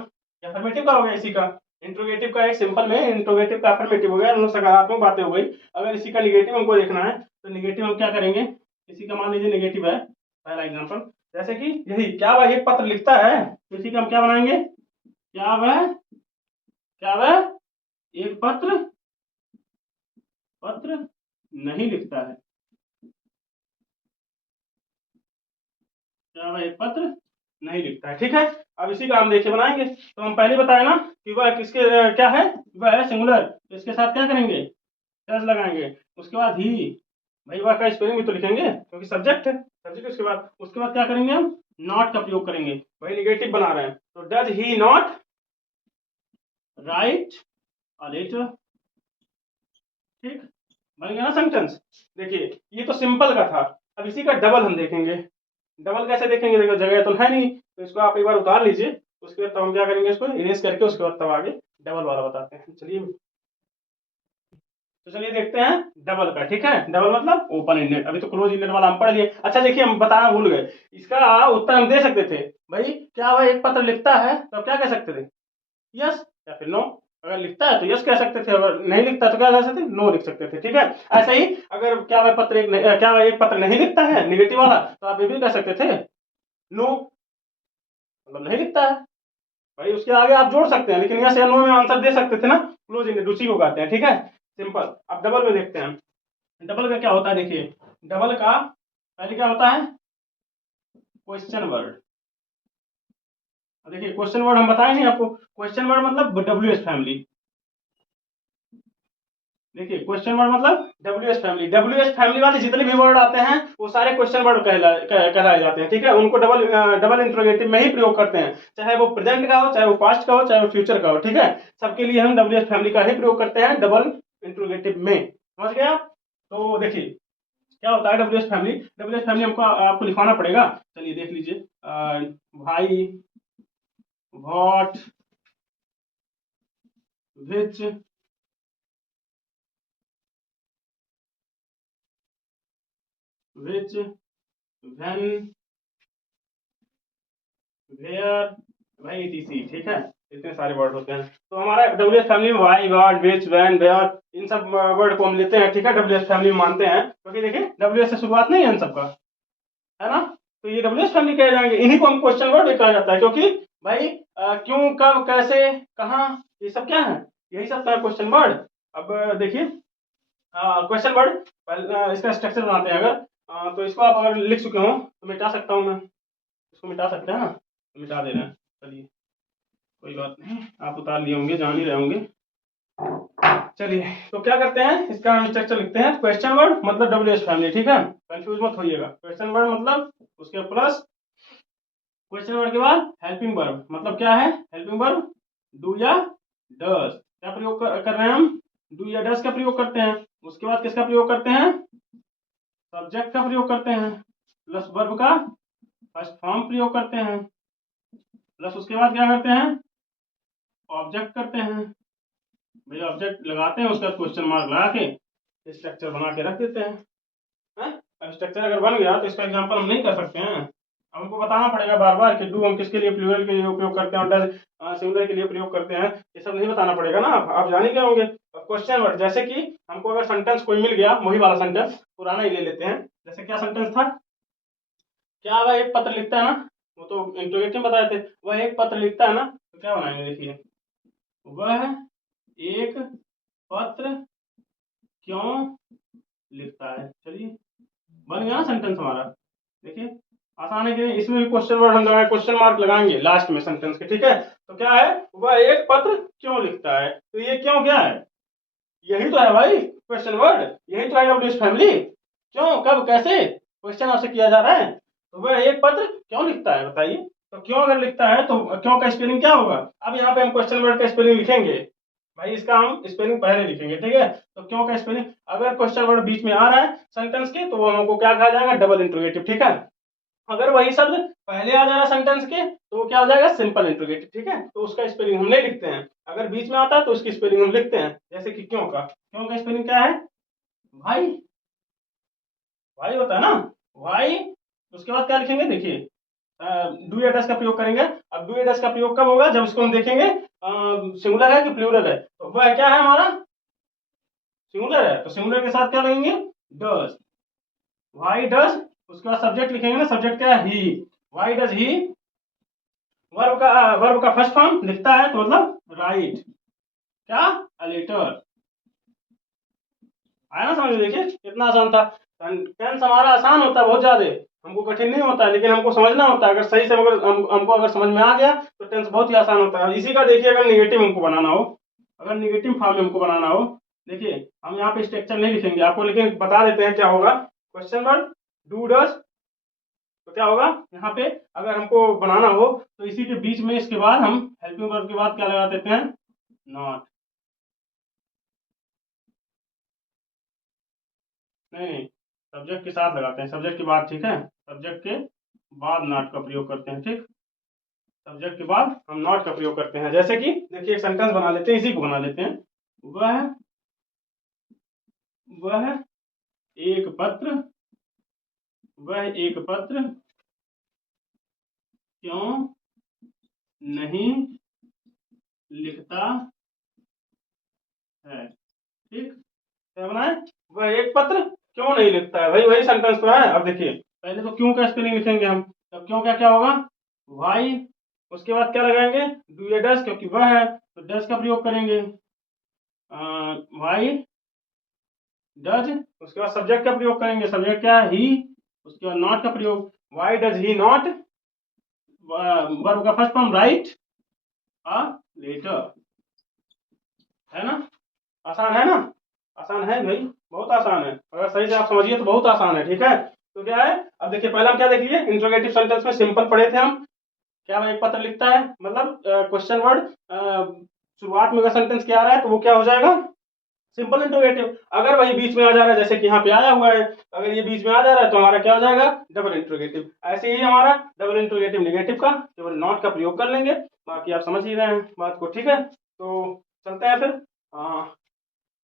अफर्मेटिव का हो गया, इसी का इंट्रोगेटिव का एक सिंपल में, इंट्रोगेटिव का अफर्मेटिव हो गया, हम लोग सकारात्मक बातें हो गई। अगर इसी का निगेटिव हमको देखना है तो निगेटिव हम क्या करेंगे, इसी का मान लीजिए निगेटिव है पहला एग्जाम्पल, जैसे कि यही क्या वह एक पत्र लिखता है, तो इसी का हम क्या बनाएंगे, क्या वह एक पत्र पत्र नहीं लिखता है, क्या वह एक पत्र नहीं लिखता है, ठीक है। अब इसी का हम देखिए बनाएंगे, तो हम पहले बताए ना कि वह किसके क्या है, वह है सिंगुलर, तो इसके साथ क्या करेंगे, डज लगाएंगे। उसके बाद ही, भाई वह का स्पेलिंग भी तो लिखेंगे क्योंकि सब्जेक्ट है, सब्जेक्ट उसके बाद क्या करेंगे हम, नॉट का प्रयोग करेंगे, भाई निगेटिव बना रहे हैं, तो does he not write a letter, ठीक, बन गया ना सेंटेंस। देखिए ये तो सिंपल का था, अब इसी का डबल हम देखेंगे। डबल कैसे देखेंगे, देखो जगह तो है नहीं, तो इसको आप एक बार उतार लीजिए, उसके बाद तब हम क्या करेंगे, इसको इरेज करके उसके बाद तब आगे डबल वाला बताते हैं। चलिए तो चलिए देखते हैं डबल का, ठीक है। डबल मतलब ओपन इंडेड, अभी तो क्लोज इंडेड वाला हम पढ़ लिए। अच्छा देखिए हम बताना भूल गए, इसका उत्तर हम दे सकते थे, भाई क्या वह एक पत्र लिखता है, तो क्या कह सकते थे, यस या फिर नो। अगर लिखता है तो यस कह सकते थे, अगर नहीं लिखता तो क्या कह सकते थे, नो लिख सकते थे, ठीक है। ऐसे ही अगर क्या वह एक पत्र नहीं लिखता है, निगेटिव वाला, तो आप ये भी कह सकते थे नो, मतलब नहीं लिखता है, भाई उसके आगे आप जोड़ सकते हैं, लेकिन यस या नो में आंसर दे सकते थे ना, क्लोज इंडेड उसी को कहते हैं, ठीक है, सिंपल। अब डबल में देखते हैं, डबल का क्या होता है, देखिए डबल का पहले क्या होता है, क्वेश्चन वर्ड। देखिए क्वेश्चन वर्ड हम बताए नहीं आपको, क्वेश्चन वर्ड मतलब डब्ल्यू एस फैमिली, देखिए क्वेश्चन वर्ड मतलब डब्ल्यू एस फैमिली वाले जितने भी वर्ड आते हैं वो सारे क्वेश्चन वर्ड कहलाए जाते हैं, ठीक है। उनको डबल डबल इंट्रोगेटिव में ही प्रयोग करते हैं, चाहे वो प्रेजेंट का हो, चाहे वो पास्ट का हो, चाहे वो फ्यूचर का हो, ठीक है। सबके लिए हम डब्ल्यू एस फैमिली का ही प्रयोग करते हैं डबल इंट्रोगेटिव में, समझ गए आप। तो देखिए क्या होता है W S family, W S family हमको आपको लिखवाना पड़ेगा, चलिए देख लीजिए, भाई, what, which, which, when, where, भाई ईटीसी, ठीक है। इतने सारे वर्ड होते हैं, तो हमारा डब्ल्यू एस फैमिली में why, what, which, when, where, इन सब वर्ड को हम लेते हैं, ठीक है, डब्ल्यू एस फैमिली में मानते हैं, क्योंकि देखिए डब्ल्यू एस से शुरुआत नहीं है इन सबका, है ना। तो ये डब्ल्यू एस फैमिली कहे जाएंगे, इन्हीं को हम क्वेश्चन वर्ड भी कहा जाता है, क्योंकि भाई क्यों, कब, कैसे, कहाँ, ये सब क्या है, यही सब है क्वेश्चन वर्ड। अब देखिए क्वेश्चन वर्ड इसका स्ट्रक्चर बनाते हैं, अगर तो इसको आप अगर लिख चुके हो तो मिटा सकता हूँ मैं, इसको मिटा सकते हैं ना, तो मिटा दे रहे हैं, चलिए कोई बात नहीं, आप उतार लिए होंगे, जान ही रहे होंगे। चलिए, तो क्या करते हैं, इसका हम स्ट्रक्चर लिखते हैं। क्वेश्चन वर्ड मतलब WH फैमिली, ठीक है, कंफ्यूज मत होइएगा। क्वेश्चन वर्ड मतलब उसके प्लस क्वेश्चन वर्ड के बाद हेल्पिंग वर्ब, मतलब क्या है हेल्पिंग वर्ब, डू या डस। क्या प्रयोग कर रहे हैं हम, डू या डस का प्रयोग करते हैं। उसके बाद किसका प्रयोग करते हैं, सब्जेक्ट का प्रयोग करते हैं, प्लस वर्ब का फर्स्ट फॉर्म प्रयोग करते हैं, प्लस उसके बाद क्या करते हैं, ऑब्जेक्ट करते हैं। भाई ऑब्जेक्ट लगाते हैं, उसके बाद क्वेश्चन मार्क लगा के स्ट्रक्चर बना के रख देते हैं। अब स्ट्रक्चर अगर बन गया तो इसका एग्जांपल हम नहीं कर सकते हैं, अब हमको बताना पड़ेगा बार बार कि डू हम किसके लिए, प्लूरल के लिए उपयोग करते हैं, और डज सिंगुलर के लिए प्रयोग करते हैं। ये सब नहीं बताना पड़ेगा ना, आप जान ही गए होंगे। क्वेश्चन वर्ड, जैसे कि हमको अगर सेंटेंस कोई मिल गया, वही वाला सेंटेंस पुराना ही ले लेते हैं। जैसे क्या सेंटेंस था, क्या वह एक पत्र लिखता है ना, वो तो इंट्रोगेटिव बताए थे, वह एक पत्र लिखता है ना, तो क्या बनाएंगे, देखिए, वह एक पत्र क्यों लिखता है। चलिए, बन गया ना सेंटेंस हमारा। देखिए, आसान है कि नहीं, इसमें भी क्वेश्चन वर्ड हम लगाए, क्वेश्चन मार्क लगाएंगे लास्ट में सेंटेंस के, ठीक है। तो क्या है, वह एक पत्र क्यों लिखता है, तो ये क्यों क्या है, यही तो है भाई क्वेश्चन वर्ड, यही तो है WH फैमिली। क्यों, कब, कैसे, क्वेश्चन आपसे किया जा रहा है, तो वह एक पत्र क्यों लिखता है, बताइए। तो क्यों अगर लिखता है तो क्यों का स्पेलिंग क्या होगा, अब यहाँ पे हम क्वेश्चन वर्ड का स्पेलिंग लिखेंगे भाई, इसका हम स्पेलिंग पहले लिखेंगे, ठीक है। तो क्यों का स्पेलिंग, अगर क्वेश्चन वर्ड बीच में आ रहा है सेंटेंस के, तो वो हमको क्या कहा जाएगा, डबल इंट्रोगेटिव, ठीक है। अगर वही शब्द पहले आ जा रहा है सेंटेंस के, तो वो क्या हो जाएगा, सिंपल इंट्रोगेटिव, ठीक है। तो उसका स्पेलिंग हम नहीं लिखते हैं, अगर बीच में आता है तो उसकी स्पेलिंग हम लिखते हैं। जैसे कि क्यों का स्पेलिंग क्या है, भाई, भाई होता है ना, भाई। उसके बाद क्या लिखेंगे, देखिए, डू या डस का प्रयोग करेंगे। अब डू या डस का प्रयोग कब होगा, जब इसको हम देखेंगे सिंगुलर है कि प्लूरल है, तो वह क्या है हमारा, सिंगुलर है, तो सिंगुलर के साथ क्या लगेंगे, डस, वाई डस। उसके बाद सब्जेक्ट लिखेंगे ना, सब्जेक्ट क्या है, ही, वाई डज ही। वर्ब का फर्स्ट फॉर्म लिखता है, तो मतलब राइट, क्या, अ लेटर। आया ना समझ में, देखिए कितना आसान था। टेंस हमारा आसान होता है बहुत ज्यादा, हमको कठिन नहीं होता है, लेकिन हमको समझना होता है। अगर सही से अगर हमको अगर समझ में आ गया तो टेंस बहुत ही आसान होता है। इसी का देखिए, अगर निगेटिव हमको बनाना हो, अगर निगेटिव फॉर्म में हमको बनाना हो, देखिए हम यहाँ पे स्ट्रक्चर नहीं लिखेंगे आपको, लेकिन बता देते हैं क्या होगा। क्वेश्चन वर्ड डू डज, तो क्या होगा यहाँ पे, अगर हमको बनाना हो तो इसी के बीच में इसके बाद हम हेल्पिंग वर्ब के बाद क्या लगा देते हैं, नॉट। नहीं नहीं, सब्जेक्ट के साथ लगाते हैं, सब्जेक्ट के बाद, ठीक है, सब्जेक्ट के बाद नॉट का प्रयोग करते हैं, ठीक। सब्जेक्ट के बाद हम नॉट का प्रयोग करते हैं। जैसे कि देखिए, एक सेंटेंस बना लेते हैं, इसी को बना लेते हैं। वह वह एक पत्र, वह एक पत्र क्यों नहीं लिखता है, ठीक। क्या बनाए, वह एक पत्र क्यों नहीं लिखता है, वही वही सेंटेंस तो है। अब देखिए, पहले तो क्यों का स्पेलिंग लिखेंगे हम, तब क्यों क्या क्या होगा, वाई। उसके बाद क्या लगाएंगे, डू या डस, क्योंकि वह है तो डस का प्रयोग करेंगे, वाई डज। उसके बाद सब्जेक्ट का प्रयोग करेंगे, सब्जेक्ट क्या है, ही। उसके बाद नॉट का प्रयोग, why does he not, verb का first form write a letter. है ना, आसान है ना, आसान है भाई, बहुत आसान है, अगर सही से आप समझिए तो बहुत आसान है, ठीक है। तो क्या है, अब देखिए पहले हम क्या देख लिए, इंट्रोगेटिव सेंटेंस में सिंपल पढ़े थे हम, क्या वह एक पत्र लिखता है, मतलब क्वेश्चन वर्ड शुरुआत में अगर सेंटेंस क्या आ रहा है तो वो क्या हो जाएगा, सिंपल इंट्रोगेटिव। अगर वही बीच में आ जा रहा है, जैसे कि यहाँ पे आया हुआ है, अगर ये बीच में आ जा रहा है तो हमारा क्या हो जाएगा, डबल इंट्रोगेटिव। ऐसे ही हमारा डबल इंट्रोगेटिव निगेटिव का केवल नॉट का प्रयोग कर लेंगे, बाकी आप समझ ही रहे हैं बात को, ठीक है। तो चलते हैं फिर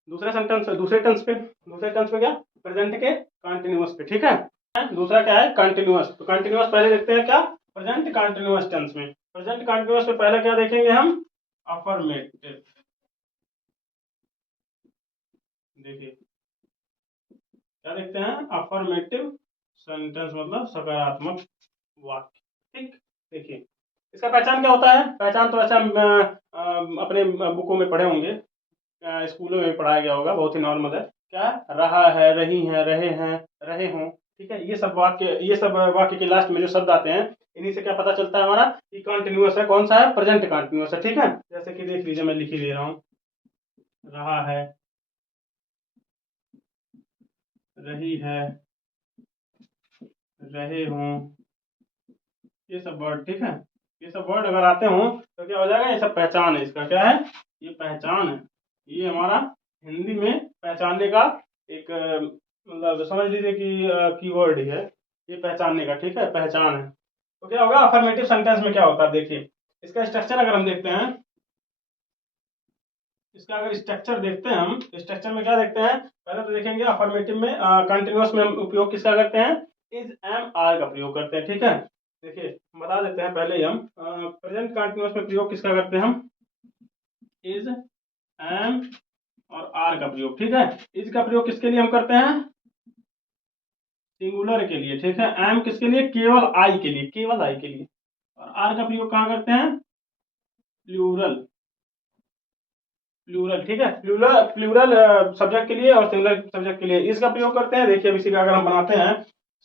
दूसरे सेंटेंस, दूसरे टेंस पे क्या, प्रेजेंट के कंटिन्यूअस पे, ठीक है। दूसरा क्या है, कंटिन्यूअस। तो कंटिन्यूअस पहले देखते हैं क्या, प्रेजेंट कंटिन्यूअस टेंस में, प्रेजेंट कंटिन्यूअस में पहले क्या देखेंगे हम, अफर्मेटिव। देखिए क्या देखते हैं, अफर्मेटिव सेंटेंस मतलब सकारात्मक वाक्य, ठीक। देखिए इसका पहचान क्या होता है, पहचान तो ऐसा अपने बुकों में पढ़े होंगे, स्कूलों में पढ़ाया गया होगा, बहुत ही नॉर्मल है। क्या, रहा है, रही हैं, रहे हों, ठीक है। ये सब वाक्य के लास्ट में जो शब्द आते हैं, इन्हीं से क्या पता चलता है हमारा कि कंटिन्यूअस है, कौन सा है, प्रेजेंट कंटिन्यूअस है, ठीक है। जैसे कि देख लीजिए, मैं लिख ही दे रहा हूँ, रहा है, रही है, रहे हों, ये सब वर्ड, ठीक है। ये सब वर्ड अगर आते हों तो क्या हो जाएगा, ये सब पहचान है इसका, क्या है, ये पहचान है। ये हमारा हिंदी में पहचानने का एक मतलब समझ लीजिए कि कीवर्ड ही है ये पहचानने का, ठीक है, पहचान है। तो क्या होगा, अफर्मेटिव सेंटेंस में क्या होता है, देखिए इसका स्ट्रक्चर अगर हम देखते हैं, इसका अगर स्ट्रक्चर देखते हैं हम, स्ट्रक्चर में क्या देखते हैं, पहले तो देखेंगे अफर्मेटिव में कंटिन्यूअस में हम उपयोग किसका करते हैं, इज एम आर का प्रयोग करते हैं, ठीक है। देखिए बता देते हैं पहले ही हम, प्रेजेंट कंटिन्यूअस में प्रयोग किसका करते हैं हम, इज एम और आर का प्रयोग, ठीक है। इज का प्रयोग किसके लिए हम करते हैं, सिंगुलर के लिए, ठीक है। एम किसके लिए, केवल आई के लिए, केवल आई के लिए। और आर का प्रयोग कहाँ करते हैं, प्लूरल, प्लूरल, ठीक है। प्लूरल, प्लूरल सब्जेक्ट के लिए और सिंगुलर सब्जेक्ट के लिए इसका प्रयोग करते हैं। देखिए अब इसी का अगर हम बनाते हैं,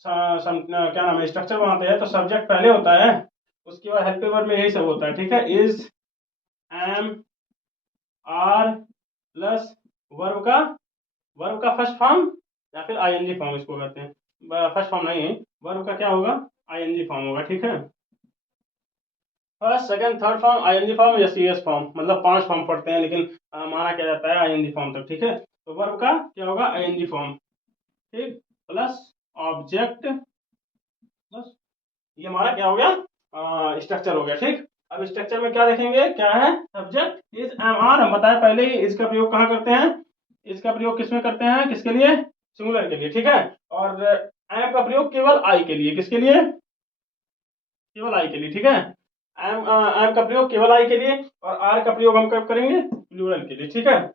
क्या नाम है, स्ट्रक्चर बनाते हैं, तो सब्जेक्ट पहले होता है, उसके बाद हेल्पिंग वर्ब में यही सब होता है, ठीक है। Is, am, are plus verb का फर्स्ट फॉर्म या फिर आईएनजी फॉर्म इसको करते हैं, फर्स्ट फॉर्म नहीं, वर्ब का क्या होगा, आईएनजी फॉर्म होगा, ठीक है। First second third form, ING form या सीएस फॉर्म, मतलब 5 फॉर्म पढ़ते हैं, लेकिन माना क्या जाता है आईएनजी फॉर्म तक, ठीक है। तो वर्ब का क्या होगा, आईएनजी फॉर्म, ठीक, प्लस ऑब्जेक्ट, बस ये हमारा क्या हो गया, स्ट्रक्चर हो गया, ठीक। अब स्ट्रक्चर में क्या देखेंगे, क्या है, सब्जेक्ट इज एम आर, हम बताए पहले ही इसका प्रयोग कहाँ करते हैं, इसका प्रयोग किसमें करते हैं, किसके लिए, सिंगुलर के लिए, ठीक है। और एम का प्रयोग केवल आई के लिए, किसके लिए, केवल आई के लिए, ठीक है। एम का प्रयोग केवल आई के लिए, और आर का प्रयोग हम कब करेंगे, प्लूरल के लिए, ठीक है।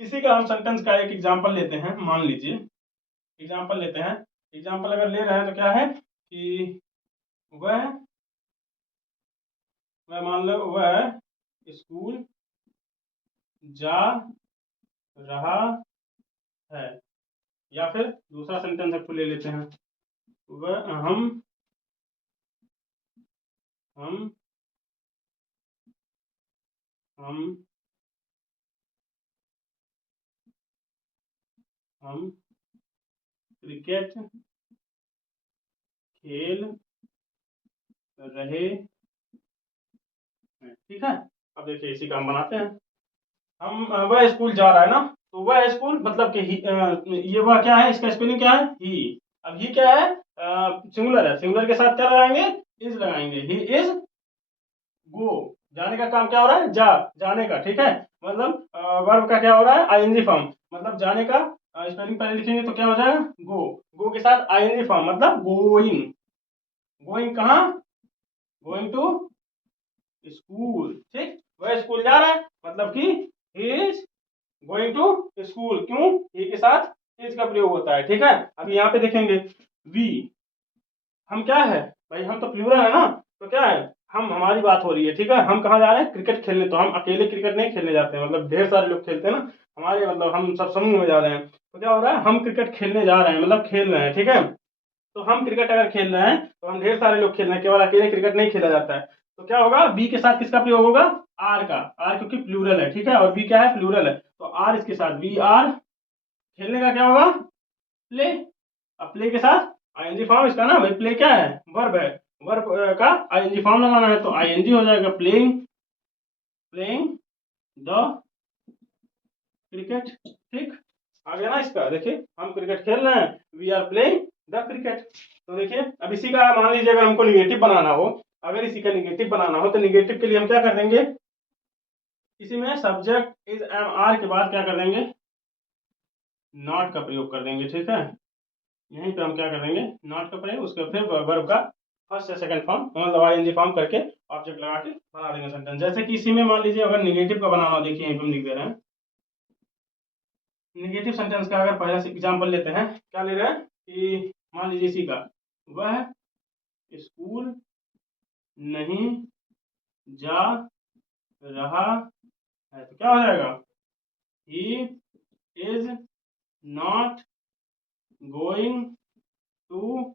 इसी का हम सेंटेंस का एक एग्जांपल लेते हैं, मान लीजिए एग्जांपल लेते हैं। एग्जांपल अगर ले रहे हैं तो क्या है कि वह वह मान लो वह स्कूल जा रहा है, या फिर दूसरा सेंटेंस आपको ले लेते हैं, वह हम हम हम क्रिकेट खेल रहे हैं, ठीक है। अब देखिए इसी का हम बनाते हैं, हम वह स्कूल जा रहा है ना, तो वह स्कूल मतलब कि ये वह क्या है, इसका स्पेलिंग क्या है, ही। अब ही क्या है, सिंगुलर है, सिंगुलर के साथ क्या लगाएंगे, इज लगाएंगे, ही इज गो, जाने का काम क्या हो रहा है, जाने का, ठीक है। मतलब वर्ब का क्या हो रहा है, आईएनजी फॉर्म, मतलब जाने का स्पेलिंग पहले लिखेंगे तो क्या हो जाएगा, गो के साथ आईएनजी फॉर्म, मतलब गोइंग, गोइंग कहाँ, गोइंग टू स्कूल, ठीक। वह स्कूल जा रहा है, मतलब कि he is going to school, क्यों, ही के साथ इज का प्रयोग होता है, ठीक है। अब यहाँ पे देखेंगे वी, हम क्या है भाई, हम तो प्लूरल है ना, तो क्या है, हम, हमारी बात हो रही है, ठीक है। हम कहाँ जा रहे हैं, क्रिकेट खेलने, तो हम अकेले क्रिकेट नहीं खेलने जाते हैं, मतलब ढेर सारे लोग खेलते हैं ना, हमारे मतलब हम सब समूह में जा रहे हैं, तो क्या हो रहा है, हम क्रिकेट खेलने जा रहे हैं, मतलब खेल रहे हैं, ठीक है। तो हम क्रिकेट अगर खेल रहे हैं तो हम ढेर सारे लोग खेल रहे हैं, केवल अकेले क्रिकेट नहीं खेला जाता है। तो क्या होगा, बी के साथ किसका प्रयोग होगा, आर का, आर क्योंकि प्लूरल है, ठीक है, और बी क्या है, प्लूरल है, तो आर इसके साथ, बी आर, खेलने का क्या होगा, प्ले। अब प्ले के साथ आईएनजी फॉर्म इसका ना भाई, प्ले क्या है, वर्ब है, वर्ब का आईएनजी फॉर्म लगाना है, तो आईएनजी हो जाएगा, प्लेइंग, प्लेइंग द क्रिकेट, ठीक। आ गया ना इसका, देखिए हम क्रिकेट खेल रहे हैं, we are playing the cricket. तो देखिए अब इसी का मान लीजिए अगर हमको निगेटिव बनाना हो, अगर इसी का निगेटिव बनाना हो, तो निगेटिव के लिए हम क्या कर देंगे, इसी में सब्जेक्ट इज एम आर के बाद क्या कर देंगे, नॉट का प्रयोग कर देंगे, ठीक है। यहीं पे हम क्या कर देंगे, नॉट का प्रयोग, उसके फिर वर्ब का फर्स्ट या सेकंड फॉर्म, मतलब आईएनजी फॉर्म करके ऑब्जेक्ट लगा के बना देंगे सेंटेंस। जैसे कि इसी में मान लीजिए अगर निगेटिव का बनाना हो, देखिए यहीं पे हम लिख दे रहे हैं, निगेटिव सेंटेंस का अगर पहला एग्जांपल लेते हैं, क्या ले रहे हैं कि मान लीजिए इसी का, वह स्कूल नहीं जा रहा है, तो क्या हो जाएगा, he is not going to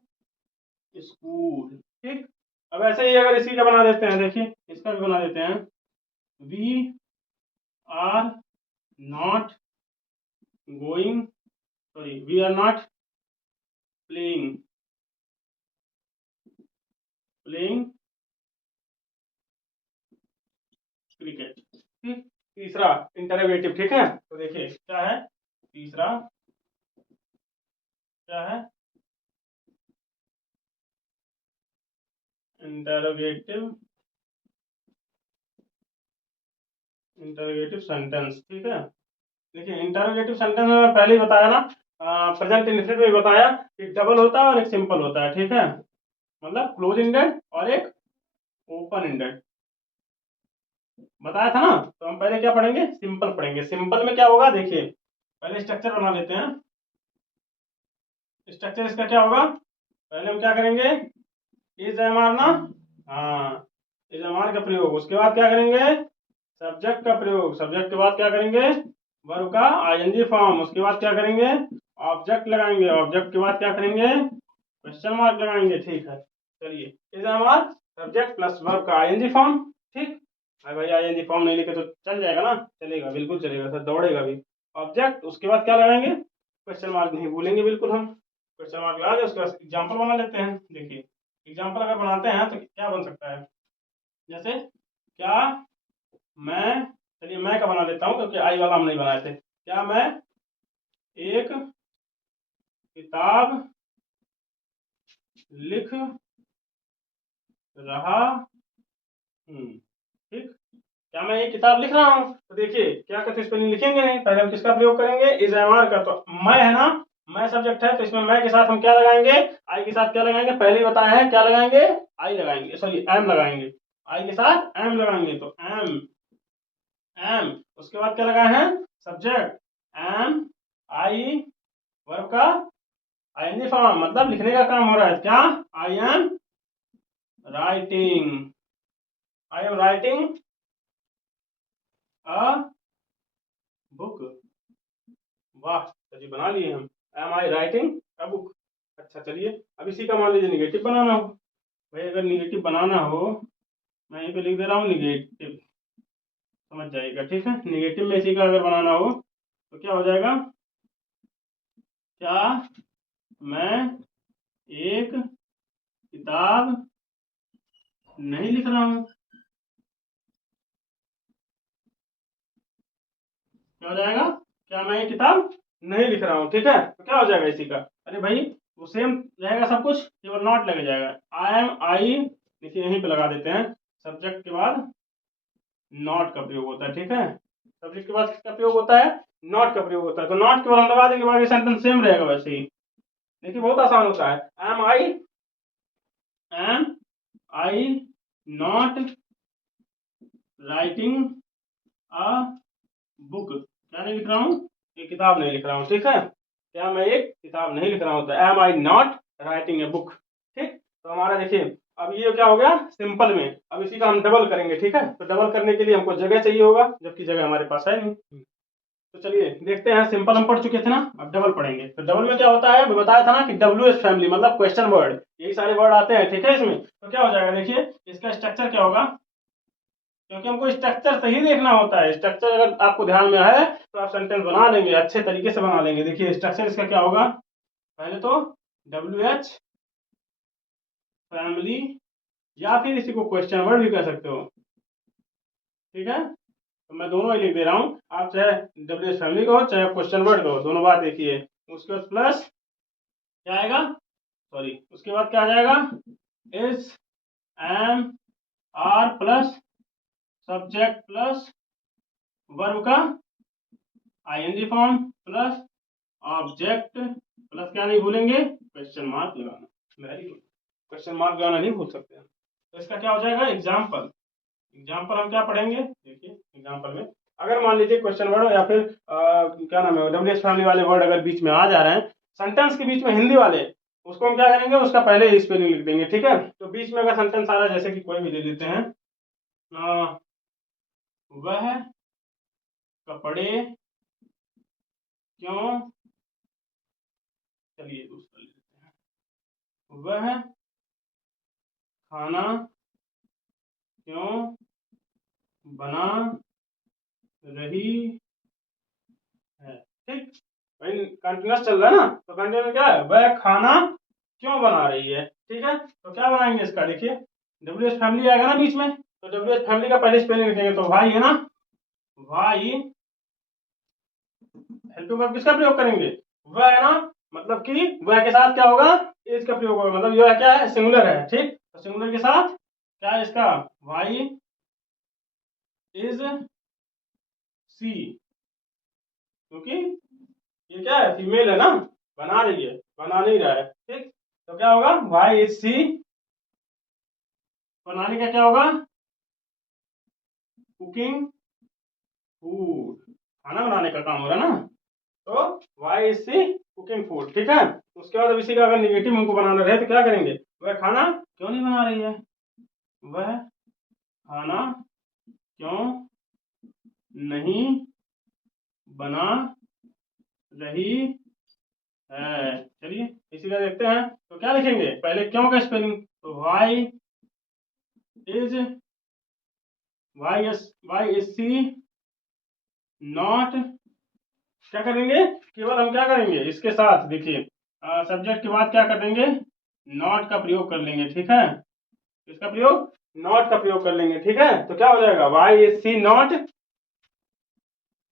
school, ठीक। अब ऐसे ही अगर इसी का बना देते हैं, देखिए इसका भी बना देते हैं, we are not going, sorry we are not playing playing cricket. ठीक, तीसरा इंटरोगेटिव। ठीक है, तो देखिए क्या है तीसरा, क्या है इंटरोगेटिव, इंटरोगेटिव सेंटेंस। ठीक है, देखिए इंटरोगेटिव सेंटेंस में मैं पहले ही बताया ना, प्रेजेंट इंडेफिनिट में बताया कि डबल होता है और एक सिंपल होता है। ठीक है, मतलब क्लोज इंडेड और एक ओपन इंडेड बताया था ना। तो हम पहले क्या पढ़ेंगे, सिंपल पढ़ेंगे। सिंपल में क्या होगा देखिए, पहले स्ट्रक्चर बना लेते हैं। स्ट्रक्चर इसका क्या होगा, पहले हम क्या करेंगे, इज एम आर ना, हाँ इज एम आर का प्रयोग, उसके बाद क्या करेंगे सब्जेक्ट का प्रयोग, सब्जेक्ट के बाद क्या करेंगे वर्ब का आईएनजी फॉर्म, उसके बाद क्या करेंगे ऑब्जेक्ट लगाएंगे, ऑब्जेक्ट के बाद क्या करेंगे क्वेश्चन मार्क लगाएंगे। ठीक है, चलिए is am are subject plus verb का आईएनजी फॉर्म। ठीक, अरे भाई आईएनजी फॉर्म नहीं लिखे तो चल जाएगा ना, चलेगा बिल्कुल चलेगा सर, दौड़ेगा भी। ऑब्जेक्ट, उसके बाद क्या लगाएंगे क्वेश्चन मार्क, नहीं भूलेंगे बिल्कुल हम, क्वेश्चन मार्क लगा के उसके बाद एग्जाम्पल बना लेते हैं। देखिए एग्जाम्पल अगर बनाते हैं तो क्या बन सकता है, जैसे क्या मैं, चलिए मैं का बना लेता हूँ क्योंकि आई वाला हम नहीं बनाए थे। क्या मैं एक किताब लिख रहा हूँ। ठीक, क्या मैं एक किताब लिख रहा हूँ, तो देखिए क्या कहते हैं, स्पेलिंग लिखेंगे नहीं, पहले हम किसका प्रयोग करेंगे इज एम आर का। तो मैं है ना, मैं सब्जेक्ट है तो इसमें मैं के साथ हम क्या लगाएंगे, आई के साथ क्या लगाएंगे, पहले ही बताया है क्या लगाएंगे, आई लगाएंगे, सॉरी एम लगाएंगे, आई के साथ एम लगाएंगे। तो एम, एम उसके बाद क्या लगाए हैं सब्जेक्ट, एम आई वर्ब का आईएनजी फॉर्म, मतलब लिखने का काम हो रहा है। क्या I am writing, I am writing a book, वाह चलिए बना लिए हम, am I writing a book. अच्छा चलिए अब इसी का मान लीजिए निगेटिव बनाना हो, भाई अगर निगेटिव बनाना हो मैं यहीं पे लिख दे रहा हूँ निगेटिव, समझ जाइएगा। ठीक है, निगेटिव में इसी का अगर बनाना हो तो क्या हो जाएगा, क्या मैं एक किताब नहीं लिख रहा हूँ, क्या हो जाएगा, क्या मैं ये किताब नहीं लिख रहा हूँ। ठीक है, तो क्या हो जाएगा इसी का, अरे भाई वो सेम रहेगा सब कुछ, केवल नॉट लग जाएगा, आई एम आई, देखिए यहीं पे लगा देते हैं, सब्जेक्ट के बाद नॉट का प्रयोग होता है। ठीक है, सब्जेक्ट के बाद किसका प्रयोग होता है, नॉट का प्रयोग होता है, तो नॉट केवल हम लगा देंगे, बाकी सेंटेंस सेम रहेगा वैसे ही। देखिए बहुत आसान होता है, am I not writing a book, क्या नहीं लिख रहा हूँ, एक किताब नहीं लिख रहा हूँ। ठीक है, क्या मैं एक किताब नहीं लिख रहा हूँ, तो am I not writing a book. ठीक, तो हमारा देखिए अब ये क्या हो गया सिंपल में, अब इसी का हम डबल करेंगे। ठीक है, तो डबल करने के लिए हमको जगह चाहिए होगा, जबकि जगह हमारे पास है नहीं। तो चलिए देखते हैं, सिंपल हम पढ़ चुके थे ना, अब डबल पढ़ेंगे। तो डबल में क्या होता है, बताया था ना कि डब्ल्यू एस फैमिली मतलब क्वेश्चन वर्ड, यही सारे वर्ड आते हैं। ठीक है, इसमें तो क्या हो जाएगा, देखिए इसका स्ट्रक्चर क्या होगा, क्योंकि हमको स्ट्रक्चर सही देखना होता है, स्ट्रक्चर अगर आपको ध्यान में है तो आप सेंटेंस बना लेंगे, अच्छे तरीके से बना लेंगे। देखिए स्ट्रक्चर इसका क्या होगा, पहले तो डब्ल्यू एच फैमिली, या फिर इसी को क्वेश्चन वर्ड भी कह सकते हो। ठीक है, तो मैं दोनों ही लिख दे रहा हूँ, आप चाहे डब्ल्यू एच फैमिली कहो चाहे क्वेश्चन वर्ड कहो, दोनों बात एक ही है। उसके बाद प्लस क्या आएगा, सॉरी उसके बाद क्या आ जाएगा, S M are plus subject plus verb का ING form plus object plus क्या नहीं भूलेंगे क्वेश्चन मार्क लगाना, वेरी गुड, क्वेश्चन मार्क लगाना नहीं भूल सकते हैं। तो इसका क्या हो जाएगा एग्जाम्पल, एग्जाम्पल हम क्या पढ़ेंगे, देखिए एग्जाम्पल में अगर मान लीजिए क्वेश्चन वर्ड या फिर क्या नाम है डब्ल्यू एच फैमिली वाले वर्ड अगर बीच में आ जा रहे हैं, सेंटेंस के बीच में हिंदी वाले, उसको हम क्या करेंगे उसका पहले ही स्पेलिंग लिख देंगे। ठीक है, तो बीच में अगर सेंटेंस आ रहा है, जैसे कि कोई भी दे देते हैं, वह कपड़े क्यों, चलिए दूसरा ले लेते हैं, वह खाना क्यों बना रही ठीक, कंटिन्यूस चल रहा है ना, तो कंटिन्यूस में क्या है, वह खाना क्यों बना रही है। ठीक है, तो क्या बनाएंगे इसका, देखिए डब्ल्यू एच फैमिली आएगा ना बीच में, तो डब्ल्यू एच फैमिली का पहले स्पेलिंग लिखेंगे, तो वाई है ना, वाई हेल्पिंग वर्ब किसका प्रयोग करेंगे, वह है ना, मतलब कि वह के साथ क्या होगा, इज का प्रयोग होगा, मतलब यह क्या है, सिंगुलर है। ठीक, तो सिंगुलर के साथ क्या है इसका, वाई इज सी, क्योंकि ये क्या है, फीमेल है ना, बना रही है, बना नहीं रहा है। ठीक, तो क्या होगा, वाई इज सी, बनाने का क्या होगा, कुकिंग फूड, खाना बनाने का काम हो रहा है ना, तो why is she cooking food. ठीक है, उसके बाद अब इसी का अगर निगेटिव हमको बनाना रहे तो क्या करेंगे, वह खाना क्यों नहीं बना रही है, वह खाना क्यों नहीं बना रही है। चलिए इसी का देखते हैं, तो क्या लिखेंगे, पहले क्यों का स्पेलिंग, तो is why is she not, क्या करेंगे, केवल हम क्या करेंगे इसके साथ, देखिए सब्जेक्ट के बाद क्या कर देंगे, नॉट का प्रयोग कर लेंगे। ठीक है, इसका प्रयोग, नॉट का प्रयोग कर लेंगे। ठीक है, तो क्या हो जाएगा, why is she not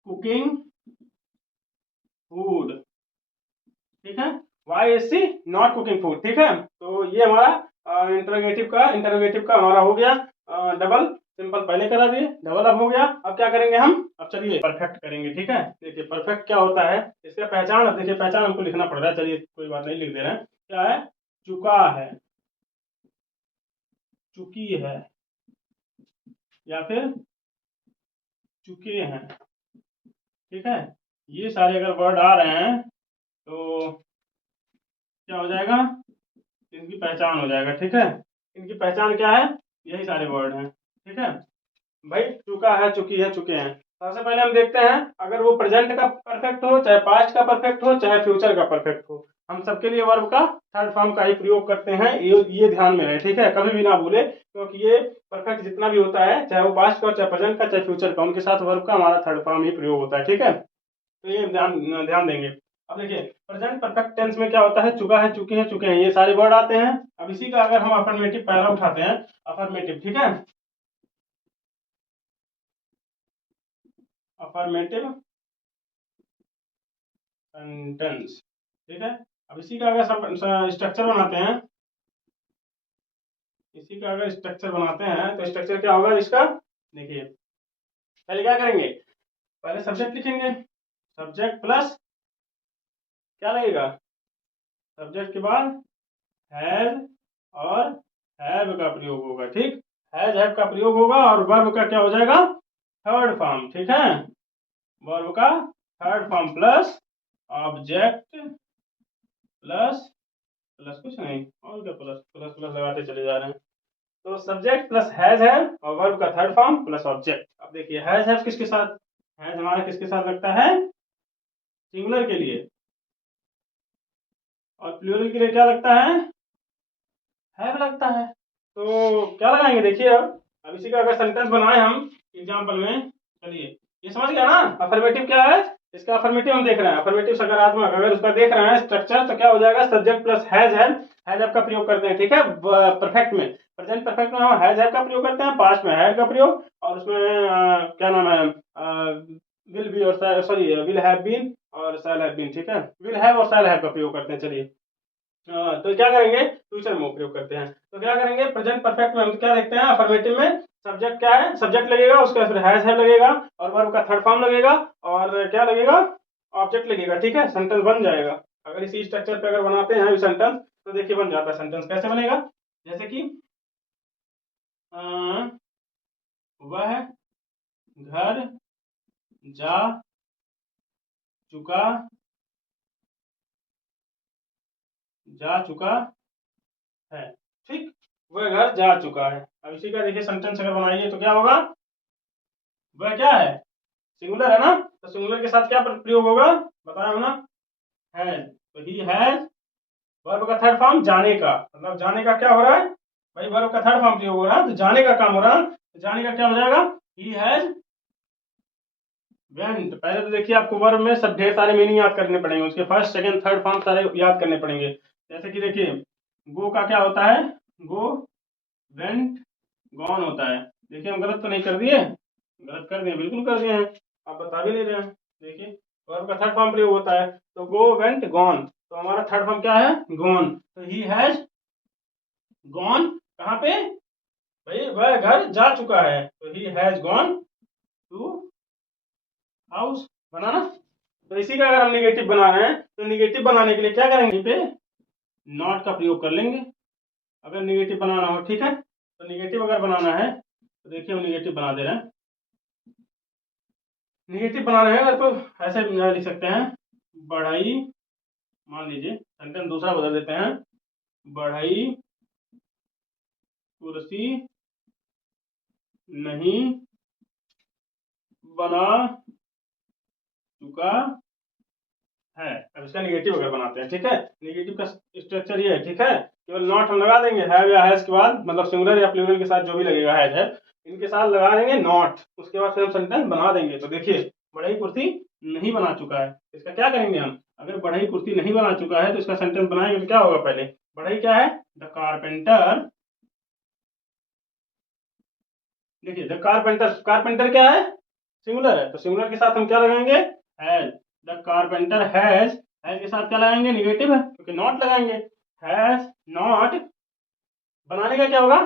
cooking food. ठीक है, why is she not cooking food. ठीक है, तो ये हमारा इंटरोगेटिव का हमारा हो गया, डबल सिंपल पहले करा दिए, डबल अब हो गया। अब क्या करेंगे हम, अब चलिए परफेक्ट करेंगे। ठीक है, देखिए परफेक्ट क्या होता है, इसका पहचान, अब देखिए पहचान हमको लिखना पड़ रहा है, चलिए कोई बात नहीं, लिख दे रहे हैं। क्या है, चुका है, चुकी है, या फिर चुके हैं। ठीक है, ये सारे अगर वर्ड आ रहे हैं तो क्या हो जाएगा, इनकी पहचान हो जाएगा। ठीक है, इनकी पहचान क्या है, यही सारे वर्ड हैं। ठीक है भाई, चुका है, चुकी है, चुके हैं। सबसे पहले हम देखते हैं, अगर वो प्रेजेंट का परफेक्ट हो, चाहे पास्ट का परफेक्ट हो, चाहे फ्यूचर का परफेक्ट हो, हम सबके लिए वर्ब का थर्ड फॉर्म का ही प्रयोग करते हैं, ये ध्यान में रहे। ठीक है, कभी भी ना भूले, क्योंकि ये परफेक्ट जितना भी होता है, चाहे वो पास्ट का, चाहे प्रेजेंट का, चाहे फ्यूचर का, उनके साथ वर्ब का हमारा थर्ड फॉर्म ही प्रयोग होता है। ठीक है, तो ये ध्यान ध्यान देंगे। अब देखिए प्रेजेंट परफेक्ट टेंस में क्या होता है, चुका है, चुके हैं, चुके हैं, ये सारे वर्ड आते हैं। अब इसी का अगर हम अफर्मेटिव पहला उठाते हैं, अफर्मेटिव। ठीक है, अफर्मेटिव सेंटेंस। ठीक है, अब इसी का अगर स्ट्रक्चर बनाते हैं, इसी का अगर स्ट्रक्चर बनाते हैं, तो स्ट्रक्चर क्या होगा इसका, देखिए पहले क्या करेंगे, पहले सब्जेक्ट लिखेंगे, सब्जेक्ट प्लस क्या लगेगा, सब्जेक्ट के बाद हैज और हैव का प्रयोग होगा। ठीक, हैज हैव का प्रयोग होगा, और वर्ब का क्या हो जाएगा, थर्ड फॉर्म। ठीक है, वर्ब का third form plus object plus, plus कुछ नहीं, और क्या प्लस प्लस प्लस लगाते चले जा रहे हैं, तो सब्जेक्ट प्लस हैज है, और वर्ब का थर्ड फॉर्म प्लस ऑब्जेक्ट। अब देखिए हैज है किसके साथ, हैज हमारा किसके साथ लगता है, सिंगुलर के लिए, और प्लूरल के लिए क्या लगता है, हैव लगता है। तो क्या लगाएंगे, देखिए अब इसी का अगर सेंटेंस बनाए हम एग्जाम्पल में, चलिए ये समझ गया ना, अफर्मेटिव क्या है, इसका अफर्मेटिव हम देख रहे हैं, अफर्मेटिव सकारात्मक, अगर उसका देख रहे हैं स्ट्रक्चर, तो क्या हो जाएगा, सब्जेक्ट प्लस हैज हैव का प्रयोग करते हैं। ठीक है, परफेक्ट में, प्रेजेंट परफेक्ट में हम हैज हैव का प्रयोग करते हैं, पास्ट में हैड का प्रयोग, और उसमें क्या नाम है, विल बी और सॉरी विल हैव बीन और शैल हैव बीन। ठीक है, विल हैव और शैल हैव का प्रयोग करते हैं। चलिए तो क्या करेंगे, फ्यूचर में उपयोग करते हैं, तो क्या करेंगे, प्रेजेंट परफेक्ट में हम क्या देखते हैं, अफर्मेटिव में सब्जेक्ट क्या है, सब्जेक्ट लगेगा, उसके बाद फिर हैज लगेगा, और वर्ब का थर्ड फॉर्म लगेगा, और क्या लगेगा, ऑब्जेक्ट लगेगा। ठीक है, सेंटेंस बन जाएगा। अगर इसी स्ट्रक्चर पे अगर बनाते हैं सेंटेंस, तो देखिए बन जाता है सेंटेंस। कैसे बनेगा, जैसे कि वह घर जा चुका, जा चुका है। ठीक, वह घर जा चुका है। अब इसी का देखिए सेंटेंस अगर बनाइए तो क्या होगा, वह क्या है, सिंगुलर है ना, तो सिंगुलर के साथ क्या प्रयोग होगा, बताया हो ना, हैज, तो ही हैज, वर्ब का थर्ड फॉर्म जाने का, मतलब जाने का क्या हो रहा है भाई, वर्ब का थर्ड फॉर्म प्रयोग हो रहा है, तो जाने का काम हो रहा है, तो जाने का क्या हो जाएगा, ही हैज वेंट, पहले तो देखिए आपको वर्ब में सब ढेर सारे मीनिंग याद करने पड़ेंगे, उसके फर्स्ट सेकंड थर्ड फॉर्म सारे याद करने पड़ेंगे। जैसे कि देखिए गो का क्या होता है, गो, वेंट, गॉन होता है। देखिए हम गलत तो नहीं कर दिए, गलत कर दिए, बिल्कुल कर दिए हैं, आप बता भी नहीं रहे हैं। देखिए वर्ब का थर्ड फॉर्म प्रयोग होता है, तो गो वेंट गॉन, तो हमारा थर्ड फॉर्म क्या है, गॉन। तो ही हैज गॉन कहाँ पे, भाई वह घर जा चुका है, तो he has gone to house, बनाना। तो इसी का अगर हम निगेटिव बना रहे हैं तो निगेटिव बनाने के लिए क्या करेंगे, पे नॉट का प्रयोग कर लेंगे, अगर निगेटिव बनाना हो। ठीक है, तो निगेटिव अगर बनाना है तो देखिए हम निगेटिव बना दे रहे हैं। निगेटिव बनाना है अगर तो ऐसे लिख सकते हैं, बढ़ई, मान लीजिए सेंटेंस दूसरा बदल देते हैं, बढ़ई कुर्सी नहीं बना चुका है। अब इसका निगेटिव अगर बनाते हैं, ठीक है, निगेटिव का स्ट्रक्चर ये है, ठीक है, केवल नॉट हम लगा देंगे, हैव या हैज के बाद, मतलब सिंगुलर या प्लूरल के साथ जो भी लगेगा, हैज है, इनके साथ लगा देंगे नॉट, उसके बाद फिर हम सेंटेंस बना देंगे। तो देखिए बढ़ई कुर्सी नहीं बना चुका है, इसका क्या करेंगे हम, अगर बढ़ई कुर्सी नहीं बना चुका है तो इसका सेंटेंस बनाएंगे तो क्या होगा, पहले बढ़ई क्या है, द कारपेंटर, देखिए द कारपेंटर, कारपेंटर क्या है, सिंगुलर है, तो सिंगुलर के साथ हम क्या लगाएंगे, has, the carpenter has, has के साथ क्या लगाएंगे, निगेटिव है क्योंकि नॉट लगाएंगे, हैज नॉट, बनाने का क्या होगा,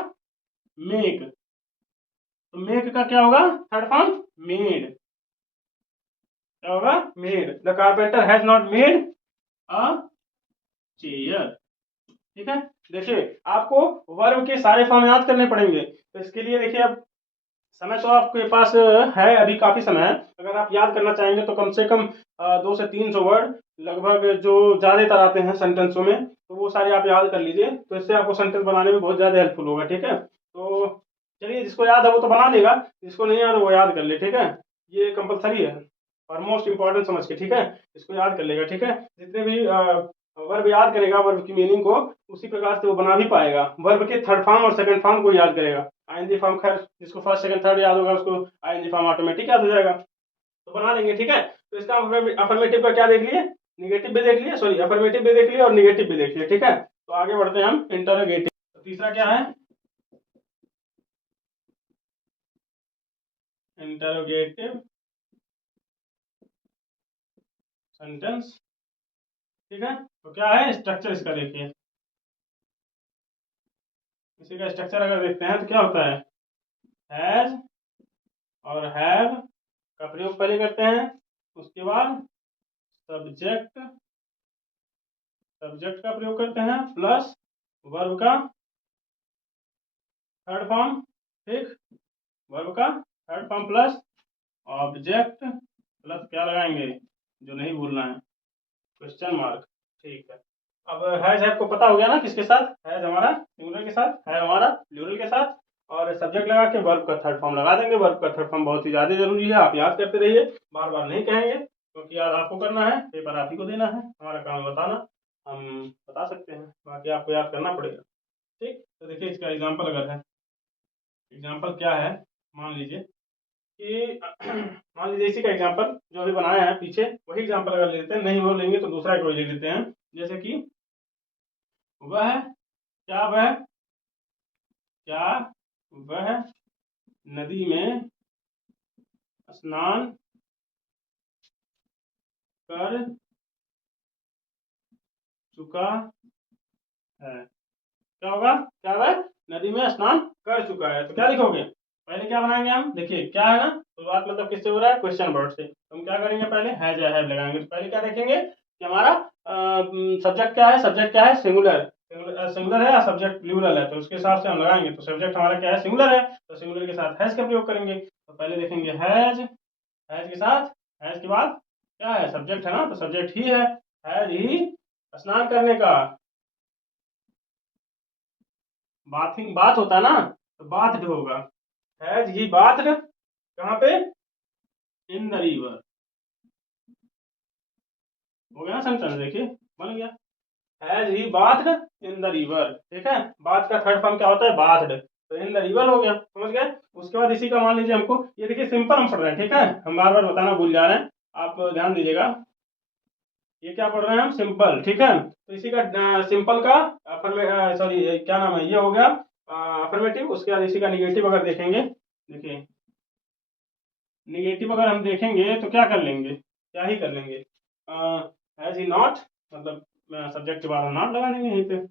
मेक, तो मेक का क्या होगा, थर्ड फॉर्म मेड, क्या होगा, made, the carpenter has not made a chair. ठीक है, देखिए आपको वर्ब के सारे फॉर्म याद करने पड़ेंगे, तो इसके लिए देखिए अब समय तो आपके पास है, अभी काफी समय है, अगर आप याद करना चाहेंगे तो कम से कम 200 से 300 वर्ड लगभग जो ज्यादातर आते हैं सेंटेंसों में, तो वो सारे आप याद कर लीजिए, तो इससे आपको सेंटेंस बनाने में बहुत ज्यादा हेल्पफुल होगा। ठीक है, तो चलिए जिसको याद है वो तो बना लेगा, जिसको नहीं याद है वो याद कर ले। ठीक है, ये कंपलसरी है और मोस्ट इंपॉर्टेंट समझ के, ठीक है, इसको याद कर लेगा। ठीक है, जितने भी वर्ब याद करेगा वर्ब की मीनिंग को, उसी प्रकार से वो बना भी पाएगा, वर्ब के थर्ड फॉर्म और सेकंड फॉर्म को याद करेगा। आईएनजी फॉर्म, खैर जिसको फर्स्ट सेकंड थर्ड याद होगा उसको आईएनजी फॉर्म ऑटोमेटिक याद हो जाएगा, तो बना लेंगे। ठीक है, तो इसका अफर्मेटिव का क्या देख लिए, निगेटिव भी देख लिए, सॉरी अफर्मेटिव भी देख लिए और निगेटिव भी देख लिए। ठीक है, तो आगे बढ़ते हैं हम इंटरोगेटिव, तो तीसरा क्या है, इंटरोगेटिव सेंटेंस। ठीक है, तो क्या है स्ट्रक्चर इसका, देखिए इसी का स्ट्रक्चर अगर देखते हैं तो क्या होता है, हैज और हैव का प्रयोग पहले करते हैं, उसके बाद सब्जेक्ट, सब्जेक्ट का प्रयोग करते हैं प्लस वर्ब का थर्ड फॉर्म, ठीक, वर्ब का third form plus object plus क्या लगाएंगे, जो नहीं भूलना है, क्वेश्चन मार्क। ठीक है, अब हैज आपको पता हो गया ना किसके साथ, हैज हमारा सिंगुलर के साथ, है हमारा प्लूरल के साथ, और सब्जेक्ट लगा के वर्ब का थर्ड फॉर्म लगा देंगे। वर्ब का थर्ड फॉर्म बहुत ही ज़्यादा जरूरी है, आप याद करते रहिए, बार बार नहीं कहेंगे क्योंकि याद आपको करना है, पेपर आप ही को देना है, हमारा काम है बताना, हम बता सकते हैं, बाकी आपको याद करना पड़ेगा। ठीक, तो देखिए इसका एग्जाम्पल अगर है, एग्जाम्पल क्या है, मान लीजिए कि मान लीजिए इसी का एग्जाम्पल जो अभी बनाया है पीछे, वही एग्जाम्पल अगर ले लेते हैं, नहीं वो लेंगे तो दूसरा कोई ले लेते हैं। जैसे कि वह, क्या वह, क्या वह नदी में स्नान कर चुका है, क्या होगा, क्या वह नदी में स्नान कर चुका है, तो क्या लिखोगे, पहले क्या बनाएंगे हम, देखिए क्या है ना, तो बात मतलब किससे हो रहा है, क्वेश्चन वर्ड से, तो हम क्या करेंगे, पहले हैज या हैव लगाएंगे, तो पहले क्या देखेंगे कि हमारा सब्जेक्ट क्या है, सब्जेक्ट क्या है, सिंगुलर, सिंगुलर है या सब्जेक्ट प्लूरल है, तो उसके हिसाब से हम लगाएंगे, तो सब्जेक्ट हमारा क्या है, सिंगुलर है, तो सिंगुलर के साथ हैज का प्रयोग करेंगे, तो पहले देखेंगे हैज, हैज के साथ, हैज के बाद क्या है, सब्जेक्ट है ना, तो सब्जेक्ट ही है, हैज ही स्नान करने का, बाथिंग बात होता है ना, तो बाथ होगा, हैज ही बाथ कहाँ पे, इन द रिवर, हो गया ना सेंटेंस, देखिए बन गया, has he bathed in the river. ठीक है, बाथ का थर्ड फॉर्म क्या होता है, बाथड, तो इन द रिवर हो गया, समझ गए। उसके बाद इसी का मान लीजिए हमको, ये देखिए सिंपल हम पढ़ रहे हैं, ठीक है, हम बार बार बताना भूल जा रहे हैं, आप ध्यान दीजिएगा। ये क्या पढ़ रहे हैं हम, सिंपल, ठीक है। तो इसी का सिंपल का सॉरी क्या नाम है, ये हो गया अफर्मेटिव। उसके बाद इसी का निगेटिव अगर देखेंगे, देखिए निगेटिव अगर हम देखेंगे तो क्या कर लेंगे, क्या ही कर लेंगे, हैज ही नॉट, मतलब सब्जेक्ट के बाद हम नॉट लगा देंगे यहीं पे,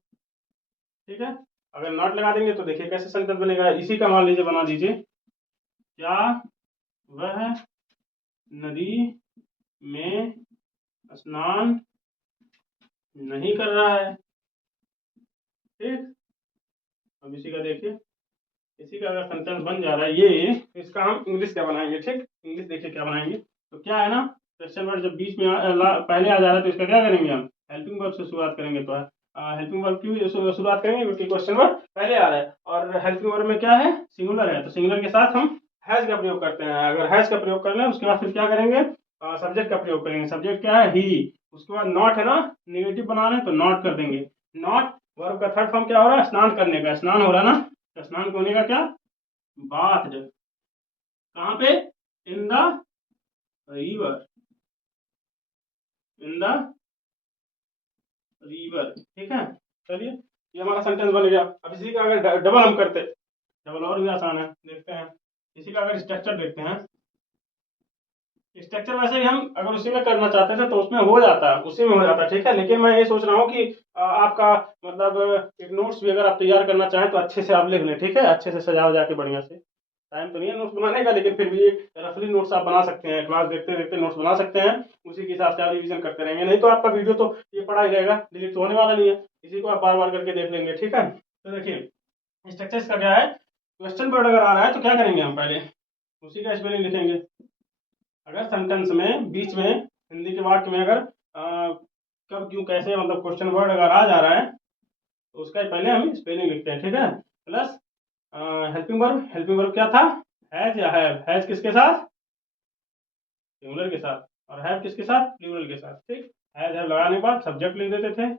ठीक है। अगर नॉट लगा देंगे तो देखिए कैसे सेंटेंस बनेगा, इसी का मान लीजिए बना दीजिए, क्या वह नदी में स्नान नहीं कर रहा है, ठीक। अब इसी का देखिए, इसी का अगर सेंटेंस बन जा रहा है ये, तो इसका हम इंग्लिश क्या बनाएंगे, ठीक। इंग्लिश देखिए क्या बनाएंगे, तो क्या है ना, क्वेश्चन वर्ड जब बीच में पहले आ जा रहा है तो इसका क्या करेंगे हम, हेल्पिंग वर्ब से शुरुआत करेंगे। तो हेल्पिंग वर्ब क्यों शुरुआत करेंगे, क्योंकि क्वेश्चन वर्ड पहले आ रहा है, और हेल्पिंग वर्ब में क्या है, सिंगुलर है, तो सिंगुलर के साथ हम हैज का प्रयोग करते हैं। अगर हैज का प्रयोग कर लें उसके बाद फिर क्या करेंगे, सब्जेक्ट का प्रयोग करेंगे। सब्जेक्ट क्या है, ही। उसके बाद नॉट है ना, निगेटिव बना रहे हैं तो नॉट कर देंगे। नॉट वर्ब का थर्ड फॉर्म क्या हो रहा है, स्नान करने का, स्नान हो रहा है ना, तो स्नान होने का क्या, बाथ, कहाँ पे, in the river, in the river, ठीक है। चलिए ये हमारा सेंटेंस बन गया। अब इसी का अगर डबल हम करते, डबल और भी आसान है, देखते हैं। इसी का अगर स्ट्रक्चर देखते हैं, स्ट्रक्चर वैसे ही हम अगर उसी में करना चाहते थे तो उसमें हो जाता है, उसी में हो जाता है, ठीक है। लेकिन मैं ये सोच रहा हूँ कि आपका मतलब एक नोट्स भी अगर आप तैयार करना चाहें तो अच्छे से आप लिख लें, ठीक है, अच्छे से सजा वजा के बढ़िया से। टाइम तो नहीं है नोट्स बनाने का, लेकिन फिर भी रफली नोट्स आप बना सकते हैं, क्लास देखते देखते नोट्स बना सकते हैं, उसी के हिसाब से आप रिविजन करते रहेंगे। नहीं तो आपका वीडियो तो ये पढ़ा ही रहेगा, डिलीट तो होने वाला नहीं है, इसी को आप बार बार करके देख लेंगे, ठीक है। तो देखिए स्ट्रक्चर इसका क्या है, क्वेश्चन वर्ड अगर आ रहा है तो क्या करेंगे हम, पहले उसी का स्पेलिंग लिखेंगे। अगर सेंटेंस में बीच में हिंदी के वाक्य में अगर कब क्यों कैसे मतलब क्वेश्चन वर्ड अगर आ जा रहा है तो उसका पहले हम स्पेलिंग लिखते हैं, ठीक है। Plus helping verb, helping verb क्या था, हैज या हैव, हैज किसके साथ, सिंगुलर के साथ, और हैव किसके साथ, प्लूरल के साथ, ठीक। हैज हैव लगाने के बाद सब्जेक्ट लिख देते थे,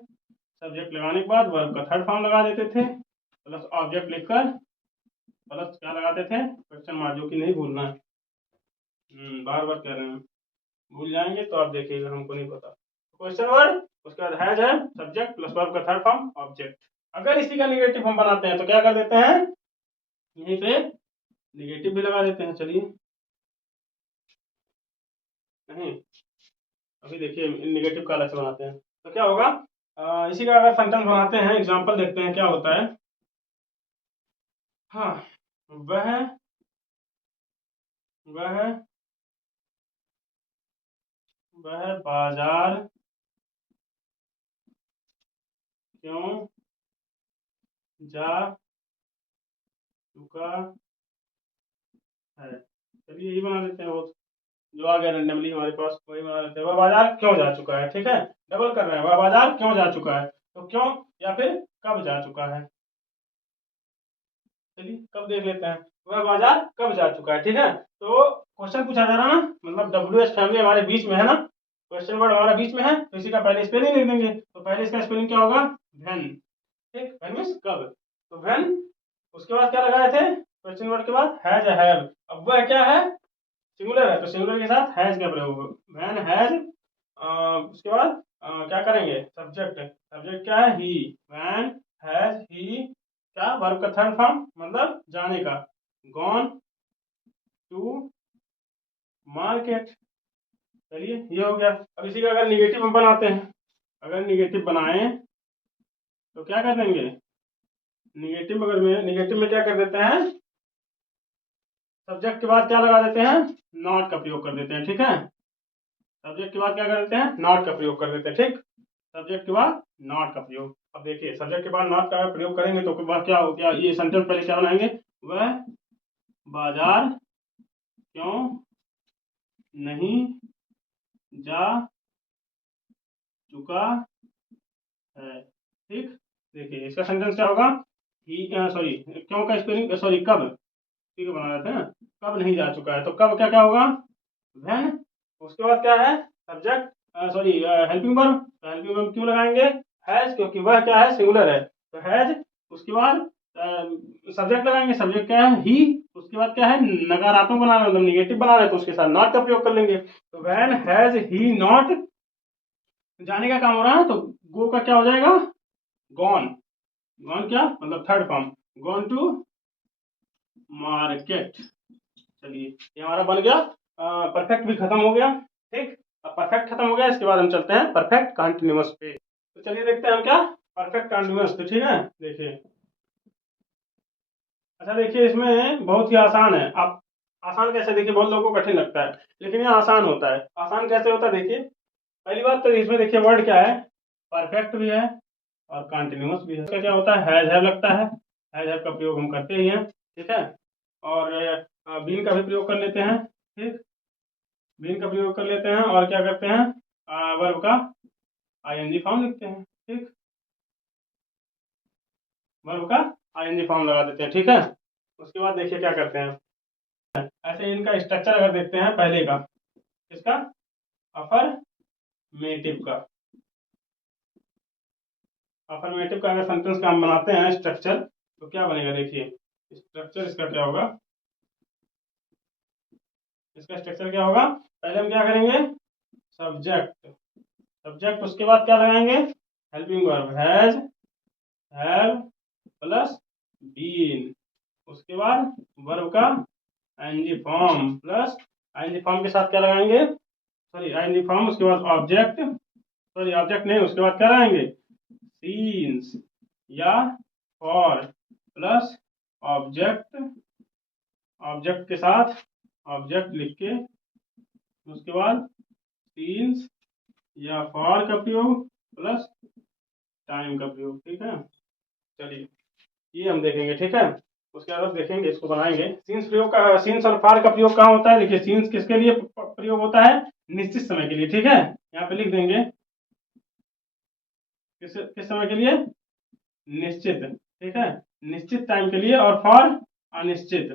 सब्जेक्ट लगाने के बाद वर्ब का थर्ड फॉर्म लगा देते थे, प्लस ऑब्जेक्ट लिखकर प्लस क्या लगाते थे, क्वेश्चन मार्क, जो कि नहीं भूलना है, बार बार कह रहे हैं, भूल जाएंगे तो आप देखिएगा, हमको नहीं पता। क्वेश्चन वर्ड, उसके बाद हैज है, सब्जेक्ट प्लस वर्ब का थर्ड फॉर्म ऑब्जेक्ट। अगर इसी का निगेटिव हम बनाते हैं तो क्या कर देते हैं, यहीं पे निगेटिव भी लगा देते हैं। चलिए नहीं, अभी देखिए निगेटिव का अलग से बनाते हैं तो क्या होगा, इसी का अगर सेंटेंस बनाते हैं, एग्जांपल देखते हैं क्या होता है। हाँ, वह वह वह बाजार क्यों जा चुका है, चलिए यही बना देते हैं, वो जो आ गया रेंडमली हमारे पास वही बना लेते हैं। वह बाजार क्यों जा चुका है, ठीक है, डबल कर रहे हैं, वह बाजार क्यों जा चुका है, तो क्यों या फिर कब जा चुका है। चलिए कब देख लेते हैं, वह बाजार कब जा चुका है, ठीक है। तो क्वेश्चन पूछा जा रहा है ना, मतलब डब्ल्यू एच फैमिली हमारे बीच में है ना, क्वेश्चन वर्ड हमारा बीच में है, तो इसी का पहले स्पेलिंग लिख देंगे। तो पहले इसका स्पेलिंग क्या होगा, व्हेन, ठीक, व्हेन मींस कब, तो व्हेन। उसके बाद क्या लगाए थे, क्वेश्चन वर्ड के बाद हैज या हैव। अब वह क्या है, सिंगुलर है, तो सिंगुलर के साथ हैज का प्रयोग होगा, व्हेन हैज। उसके बाद क्या करेंगे, सब्जेक्ट, सब्जेक्ट क्या है, ही, व्हेन हैज ही, क्या, वर्ब का थर्ड फॉर्म मतलब जाने का, गॉन टू मार्केट। चलिए ये हो गया। अब इसी का अगर निगेटिव हम बनाते हैं, अगर निगेटिव बनाएं तो क्या कर देंगे, निगेटिव अगर में, निगेटिव में क्या कर देते हैं, सब्जेक्ट के बाद क्या लगा देते हैं, नॉट का प्रयोग कर देते हैं, ठीक है। सब्जेक्ट के बाद क्या कर देते हैं, नॉट का प्रयोग कर देते हैं, ठीक। सब्जेक्ट के बाद नॉट का प्रयोग। अब देखिए सब्जेक्ट के बाद नॉट का प्रयोग करेंगे तो बाद क्या हो, क्या ये सेंटेंस पहले क्या बनाएंगे, वह बाजार क्यों नहीं जा चुका है, ठीक। देखिए इसका सेंटेंस क्या होगा, ही, सॉरी क्यों का स्पेलिंग, सॉरी कब, ठीक है बना देते हैं ना, कब नहीं जा चुका है, तो कब क्या क्या होगा, व्हेन। उसके बाद क्या है, सब्जेक्ट, सॉरी हेल्पिंग वर्ब, तो हेल्पिंग वर्ब क्यों लगाएंगे, हैज, क्योंकि वह क्या है, सिंगुलर है, तो हैज। उसके बाद सब्जेक्ट लगाएंगे, सब्जेक्ट क्या है ही, उसके बाद क्या है नकारात्मक बना रहे मतलब निगेटिव बना रहे तो उसके साथ नॉट का प्रयोग कर लेंगे। तो व्हेन हैज ही नॉट, जाने का काम हो रहा है तो गो का क्या हो जाएगा गॉन। गॉन क्या मतलब third form, gone to market. चलिए ये हमारा बन गया, परफेक्ट भी खत्म हो गया। ठीक, अब परफेक्ट खत्म हो गया, इसके बाद हम चलते हैं परफेक्ट कंटिन्यूअस पे। तो चलिए देखते हैं हम क्या परफेक्ट कंटिन्यूअस पे। ठीक है देखिए, अच्छा देखिए इसमें बहुत ही आसान है। आप आसान कैसे, देखिए बहुत लोगों को कठिन लगता है लेकिन ये आसान होता है। आसान कैसे होता है देखिए, पहली बात तो इसमें देखिए वर्ड क्या है, परफेक्ट भी है और कंटिन्यूअस भी है। इसका क्या होता है हैज लगता है, हैज का प्रयोग हम करते ही हैं। ठीक है, और बीन का भी प्रयोग कर लेते हैं। ठीक, बीन का प्रयोग कर लेते हैं और क्या करते हैं वर्ब का आईएनजी फॉर्म लिखते हैं। ठीक, वर्ब का आईएनजी फॉर्म लगा देते हैं। ठीक है, उसके बाद देखिए क्या करते हैं, ऐसे इनका स्ट्रक्चर अगर देखते हैं पहले का, किसका अफर्मेटिव का, अफर्मेटिव का अगर सेंटेंस का हम बनाते हैं स्ट्रक्चर तो क्या बनेगा देखिए, स्ट्रक्चर इसका क्या होगा, इसका स्ट्रक्चर क्या होगा, पहले हम क्या करेंगे सब्जेक्ट, सब्जेक्ट उसके बाद क्या लगाएंगे helping verb has, have plus been, उसके बाद वर्ब का ING form plus ING form के साथ क्या लगाएंगे, सॉरी आईएनजी फॉर्म, उसके बाद ऑब्जेक्ट, सॉरी ऑब्जेक्ट नहीं, उसके बाद क्या लगाएंगे सीन्स या फॉर प्लस ऑब्जेक्ट, ऑब्जेक्ट के साथ ऑब्जेक्ट लिख के उसके बाद सीन्स या फॉर का प्रयोग प्लस टाइम का प्रयोग। ठीक है, चलिए ये हम देखेंगे। ठीक है, उसके बाद देखेंगे इसको बनाएंगे। सीन्स प्रयोग का, सीन्स और फॉर का प्रयोग कहाँ होता है देखिए, सीन्स किसके लिए प्रयोग होता है निश्चित समय के लिए। ठीक है, यहाँ पे लिख देंगे किस समय के लिए निश्चित। ठीक है, निश्चित टाइम के लिए, और फॉर अनिश्चित,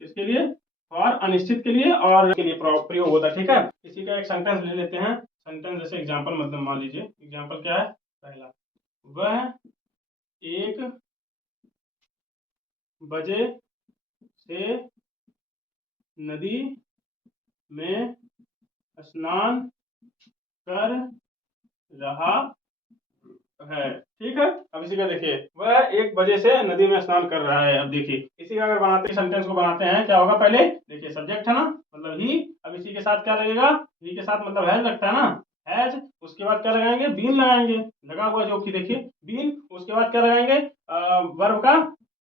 किसके लिए फॉर अनिश्चित के लिए और के लिए प्रयोग होता है। ठीक है, इसी का एक सेंटेंस ले लेते हैं, सेंटेंस जैसे एग्जांपल मतलब मान लीजिए, एग्जांपल क्या है पहला, वह 1 बजे से नदी में स्नान कर रहा है। ठीक है, अब इसी का देखिए वह 1 बजे से नदी में स्नान कर रहा है। अब देखिए इसी का अगर बनाते सेंटेंस को बनाते हैं क्या होगा, पहले देखिए सब्जेक्ट है ना मतलब ही, अब इसी के साथ क्या लगेगा, ही के साथ मतलब हैज लगता है ना, हैज, उसके बाद क्या लगाएंगे बीन लगाएंगे, लगा हुआ जो कि देखिए बीन, उसके बाद क्या लगाएंगे वर्ब का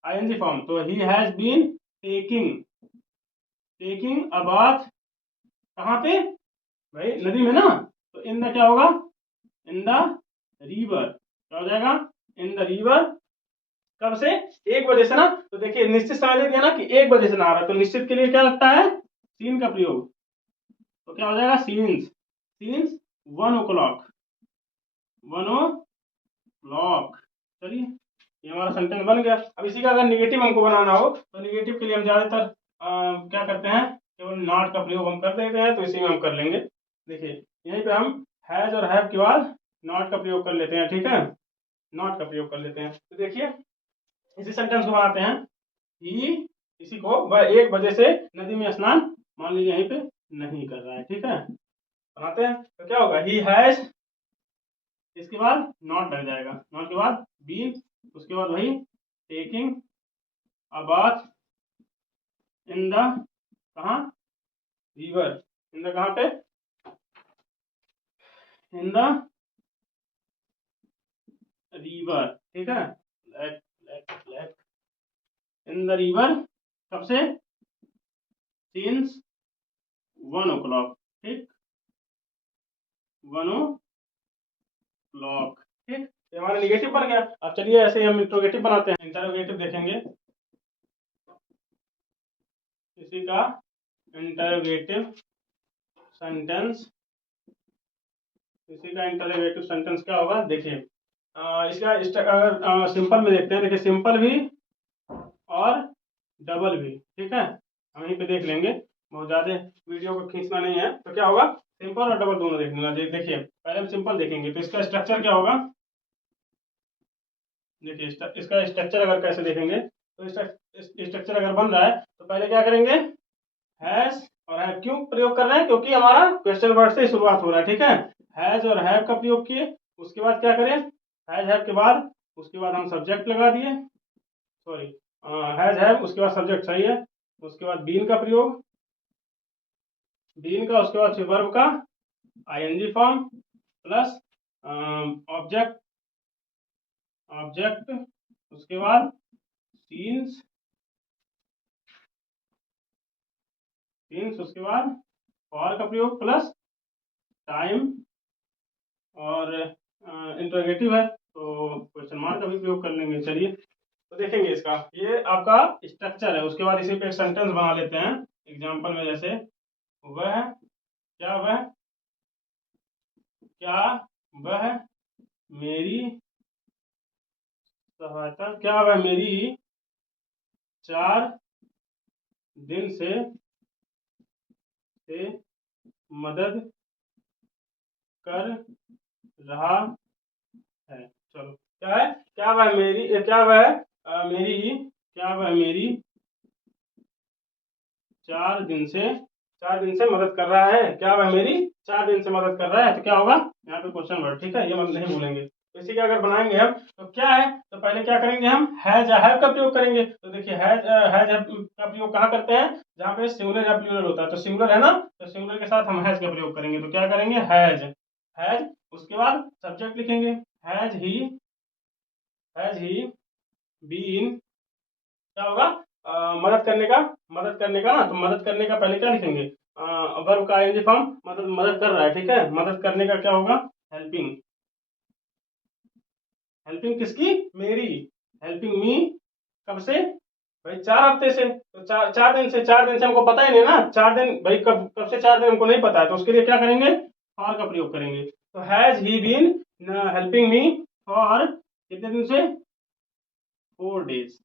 आईएनजी फॉर्म, तो he has been taking, taking a bath, कहाँ पे भाई नदी में ना, तो इन द क्या होगा इन द रिवर, क्या हो जाएगा इन द रिवर, कब से 1 बजे से ना, तो देखिए निश्चित समय दे दिया ना कि 1 बजे से ना आ रहा है तो निश्चित के लिए क्या लगता है सीन का प्रयोग, तो क्या हो जाएगा सीन्स, सीन्स 1 o'clock, 1 o'clock। चलिए ये हमारा सेंटेंस बन गया। अब इसी का अगर निगेटिव हमको बनाना हो तो निगेटिव के लिए हम ज्यादातर क्या करते हैं केवल नॉट का प्रयोग हम कर देते हैं, तो इसी में हम कर लेंगे। देखिए यहीं पे हम हैज और हैव के बाद नॉट का प्रयोग कर लेते हैं। ठीक है, नॉट का प्रयोग कर लेते हैं, तो देखिए इसी सेंटेंस को बनाते हैं ही, इसी को वह 1 बजे से नदी में स्नान मान लीजिए यहीं पे नहीं कर रहा है। ठीक है, बनाते हैं तो क्या होगा ही हैज, इसके बाद नॉट लग जाएगा, नॉट के बाद बीन, उसके बाद वही taking a bath in the, कहाँ रिवर, इन द कहाँ पे इन द रिवर। ठीक है, इन द रिवर कब से सिंस 1 o'clock। ठीक, 1 o'clock। ठीक, ये हमारा निगेटिव बन गया। अब चलिए ऐसे ही हम इंट्रोगेटिव बनाते हैं, इंटरोगेटिव देखेंगे, इसी का इंटरोगेटिव सेंटेंस, इसी का इंटरोगेटिव सेंटेंस क्या होगा देखिए, इसका अगर सिंपल में देखते हैं, देखिए सिंपल भी और डबल भी। ठीक है, हम यहीं पे देख लेंगे, बहुत ज्यादा वीडियो को खींचना नहीं है, तो क्या होगा सिंपल और डबल दोनों देखना। देखिए पहले हम सिंपल देखेंगे तो इसका स्ट्रक्चर क्या होगा, देखिए इसका स्ट्रक्चर अगर कैसे देखेंगे तो स्ट्रक्चर अगर बन रहा है तो पहले क्या करेंगे, हैज और हैव क्यों प्रयोग कर रहे हैं, क्योंकि हमारा क्वेश्चन वर्ड से शुरुआत हो रहा है, ठीक है। हैज और हैव का प्रयोग किए, उसके बाद क्या करें, हैज हैव के बाद उसके बाद हम सब्जेक्ट लगा दिए, सॉरी हैज हैव उसके बाद सब्जेक्ट सही है, उसके बाद बीन का प्रयोग, बीन का उसके बाद फिर वर्ब का ING form plus object, object उसके बाद सीन्स, सीन्स उसके बाद फॉर का प्रयोग प्लस टाइम और इंटरोगेटिव है तो क्वेश्चन मार्क का भी प्रयोग कर लेंगे। चलिए तो देखेंगे इसका, ये आपका स्ट्रक्चर है। उसके बाद इसी पे एक सेंटेंस बना लेते हैं एग्जांपल में, जैसे वह क्या वह क्या वह मेरी सहायता, क्या वह मेरी 4 दिन से मदद कर रहा है। चलो क्या है, क्या वह मेरी क्या वह मेरी 4 दिन से मदद कर रहा है, क्या वह मेरी 4 दिन से मदद कर रहा है, तो क्या होगा यहाँ पे क्वेश्चन वर्ड, ठीक है, ये मतलब नहीं भूलेंगे। तो इसी का अगर बनाएंगे हम तो क्या है, तो पहले क्या करेंगे, हम हैज हैव का प्रयोग करेंगे। तो देखिए हैज हैज का प्रयोग कहाँ करते हैं, जहाँ पे सिंगुलर या प्लूरल होता है, तो सिंगुलर है ना, तो सिंगुलर के साथ हम हैज का प्रयोग करेंगे। तो क्या करेंगे, हैज हैज उसके बाद सब्जेक्ट लिखेंगे, हैज ही बीन, क्या होगा मदद करने का ना, तो मदद करने का पहले क्या लिखेंगे, वर्ब का आईएनजी फॉर्म, मदद कर रहा है, ठीक है, मदद करने का क्या होगा, हेल्पिंग, हेल्पिंग किसकी, मेरी, हेल्पिंग मी, कब से भाई 4 हफ्ते से, तो 4 दिन से हमको पता ही नहीं ना, 4 दिन भाई कब कब से 4 दिन हमको नहीं पता है, तो उसके लिए क्या करेंगे, फॉर का प्रयोग करेंगे। तो has he been helping me for कितने दिन से, 4 डेज।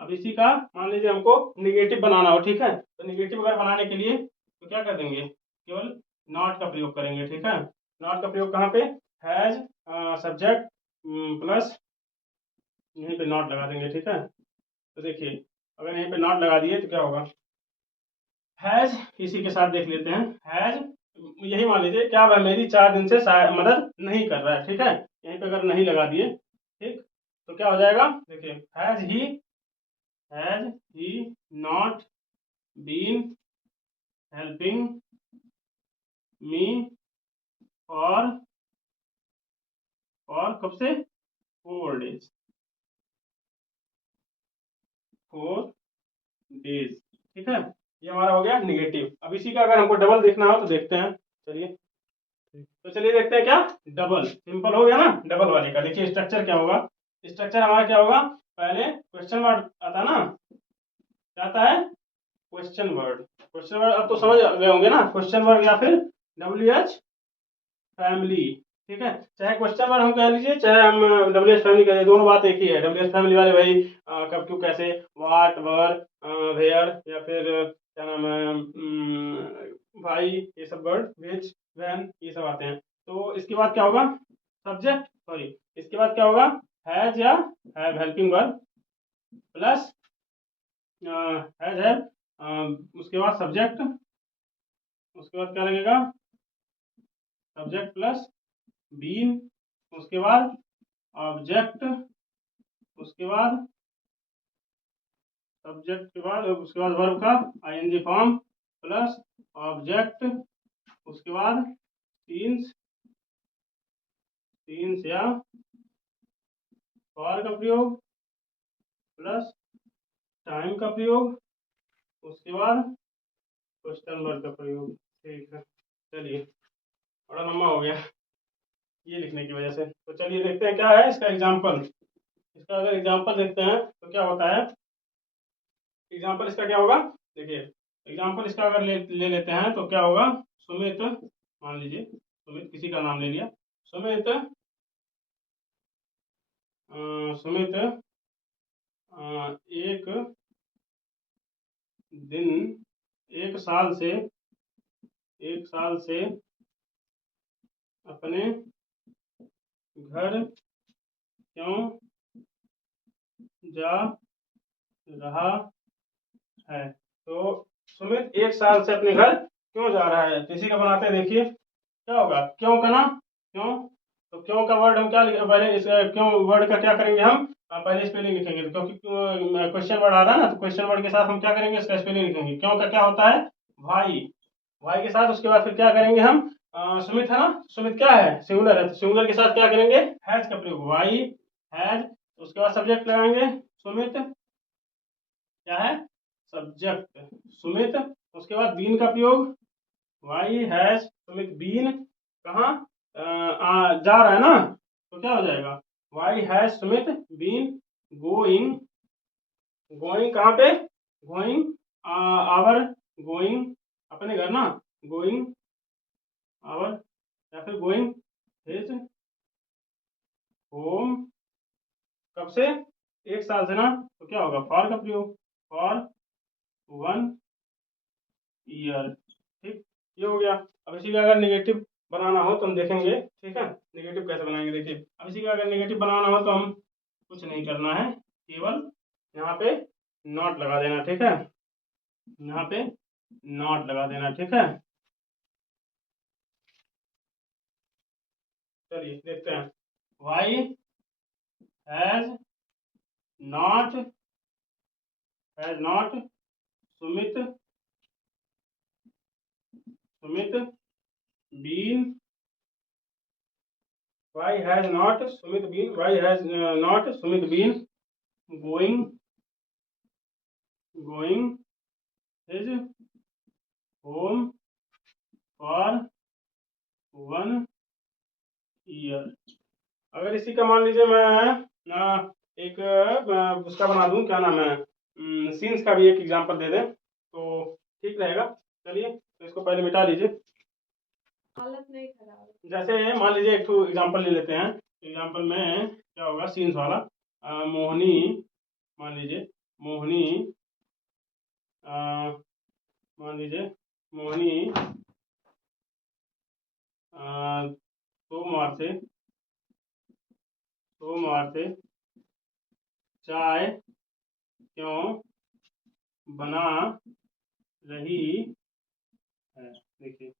अब इसी का मान लीजिए हमको निगेटिव बनाना हो, ठीक है, तो निगेटिव अगर बनाने के लिए तो क्या कर देंगे, केवल नॉट का प्रयोग करेंगे, ठीक है। नॉट का प्रयोग कहाँ पे, हैज सब्जेक्ट प्लस यहीं पे नॉट लगा देंगे, ठीक है। तो देखिए अगर यहीं पे नॉट लगा दिए तो क्या होगा, हैज इसी के साथ देख लेते हैं, हैज यही मान लीजिए क्या वह मेरी 4 दिन से मदद नहीं कर रहा है, ठीक है, यहीं पे अगर नहीं लगा दिए, ठीक, तो क्या हो जाएगा, देखिए has he not been helping me for कब से, 4 डेज, 4 डेज, ठीक है। ये हमारा हो गया निगेटिव। अब इसी का अगर हमको डबल देखना हो तो देखते हैं, चलिए तो चलिए देखते हैं क्या, डबल सिंपल हो गया ना, डबल वाले का देखिए स्ट्रक्चर क्या होगा, स्ट्रक्चर हमारा क्या होगा, पहले क्वेश्चन वर्ड आता ना, क्या आता है, क्वेश्चन वर्ड, क्वेश्चन वर्ड अब तो समझ गए होंगे ना, क्वेश्चन वर्ड या फिर WH फैमिली, ठीक है, चाहे क्वेश्चन वर्ड हम कह लीजिए चाहे हम WH फैमिली कह लीजिए, दोनों बात एक ही है। WH फैमिली वाले भाई कब क्यों कैसे, वाट वर वेयर या फिर क्या नाम है भाई, ये सब वर्ड, विच व्हेन, ये सब आते हैं। तो इसके बाद क्या होगा, सब्जेक्ट, सॉरी इसके बाद क्या होगा, हैज या have helping verb plus has have उसके बाद सब्जेक्ट, उसके बाद क्या लगेगा, सब्जेक्ट प्लस बीन, उसके बाद ऑब्जेक्ट, उसके बाद सब्जेक्ट के बाद उसके बाद वर्ब का आईएनजी फॉर्म प्लस ऑब्जेक्ट, उसके बाद सीन्स, सीन्स या फॉर का प्रयोग प्लस टाइम का प्रयोग, उसके बाद क्वेश्चन वर्ड का प्रयोग, ठीक है। चलिए बड़ा लंबा हो गया ये लिखने की वजह से, तो चलिए देखते हैं क्या है इसका एग्जाम्पल। इसका अगर एग्जाम्पल देखते हैं तो क्या होता है, एग्जाम्पल इसका क्या होगा, देखिए एग्जाम्पल इसका अगर ले लेते हैं तो क्या होगा, सुमित, मान लीजिए सुमित किसी का नाम ले लिया, सुमित सुमित एक दिन, एक साल से अपने घर क्यों जा रहा है। तो सुमित 1 साल से अपने घर क्यों जा रहा है, तो इसी का बनाते हैं। देखिए क्या होगा, क्यों का ना, क्यों, तो क्यों का वर्ड हम क्या पहले इस क्यों वर्ड का क्या करेंगे हम, पहले स्पेलिंग लिखेंगे, तो क्योंकि क्वेश्चन वर्ड आ रहा है ना, तो क्वेश्चन वर्ड के साथ हम क्या करेंगे, इसका स्पेलिंग लिखेंगे। क्यों का क्या होता है, भाई, भाई के साथ उसके बाद फिर क्या करेंगे हम, सुमित है ना, सुमित क्या है, सिंगुलर है, तो सिंगुलर के साथ क्या करेंगे, हैज का प्रयोग, वाई हैज, उसके बाद सब्जेक्ट लगाएंगे सुमित, क्या है, सब्जेक्ट सुमित, उसके बाद बीन का प्रयोग, वाई हैज सुमित बीन, कहाँ जा रहा है ना, तो क्या हो जाएगा, why has Sumit been going, going कहाँ पे, गोइंग आवर, गोइंग अपने घर ना, गोइंग आवर, या फिर गोइंग हिज होम, कब से, 1 साल से ना, तो क्या होगा, फॉर का प्रयोग, फॉर 1 ईयर। ठीक, ये हो गया। अब इसी का अगर निगेटिव बनाना हो तो हम देखेंगे, ठीक है, निगेटिव कैसे बनाएंगे। देखिए अब इसी का अगर निगेटिव बनाना हो तो हम कुछ नहीं करना है, केवल यहाँ पे नॉट लगा देना, ठीक है, यहाँ पे नॉट लगा देना, ठीक है। चलिए देखते हैं, why has not, has not Sumit, Sumit been, why has not Sumit been, why has not Sumit been going, going his home for 1 year. अगर इसी का मान लीजिए मैं एक उसका बना दूं, क्या नाम है, सीन्स का भी एक एग्जांपल दे दें तो ठीक रहेगा। चलिए तो इसको पहले मिटा लीजिए, हालत नहीं खराब। जैसे मान लीजिए एक तो एग्जांपल ले लेते हैं, एग्जांपल में क्या होगा, सीन्स वाला, मोहिनी, मान लीजिए मोहिनी, मान लीजिए मोहिनी सोमवार से, सोमवार से चाय क्यों बना रही है। देखिए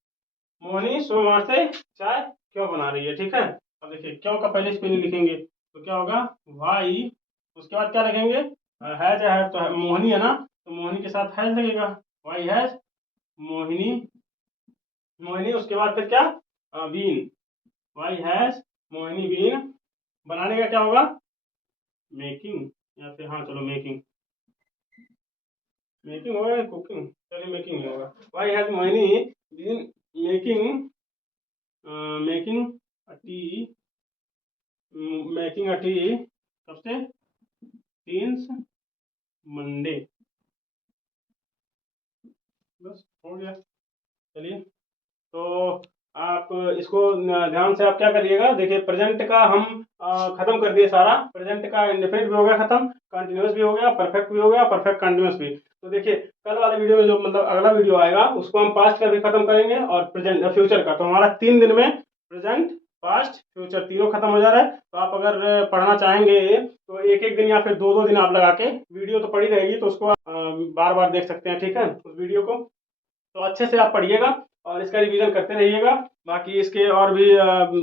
मोहिनी सोमवार से चाय क्यों बना रही है, ठीक है। अब देखिए क्यों का पहले स्पेलिंग लिखेंगे तो क्या होगा, वाई, उसके बाद क्या रखेंगे, हैज है, तो मोहिनी है ना, तो मोहिनी के साथ हैज लगेगा, वाई हैज मोहिनी, मोहिनी उसके बाद फिर क्या, been, why has Mohini been, बनाने का क्या होगा, मेकिंग, या फिर हाँ चलो मेकिंग, मेकिंग होगा या कुकिंग, चलिए मेकिंग ही होगा, why has Mohini been making, making a tea, making a tea कब से, सिंस मंडे, बस हो गया। चलिए तो आप इसको ध्यान से आप क्या करिएगा, देखिए प्रेजेंट का हम खत्म कर दिए सारा, प्रेजेंट का इंडेफिनिट भी हो गया खत्म, कंटिन्यूस भी हो गया, परफेक्ट भी हो गया, परफेक्ट कंटिन्यूस भी। तो देखिए कल वाले वीडियो में जो मतलब अगला वीडियो आएगा उसको हम पास्ट का भी खत्म करेंगे और प्रेजेंट फ्यूचर का, तो हमारा 3 दिन में प्रेजेंट पास्ट फ्यूचर तीनों खत्म हो जा रहा है। तो आप अगर पढ़ना चाहेंगे तो एक एक दिन या फिर 2-2 दिन आप लगा के, वीडियो तो पड़ी रहेगी तो उसको बार बार देख सकते हैं, ठीक है, उस वीडियो को। तो अच्छे से आप पढ़िएगा और इसका रिवीजन करते रहिएगा। बाकी इसके और भी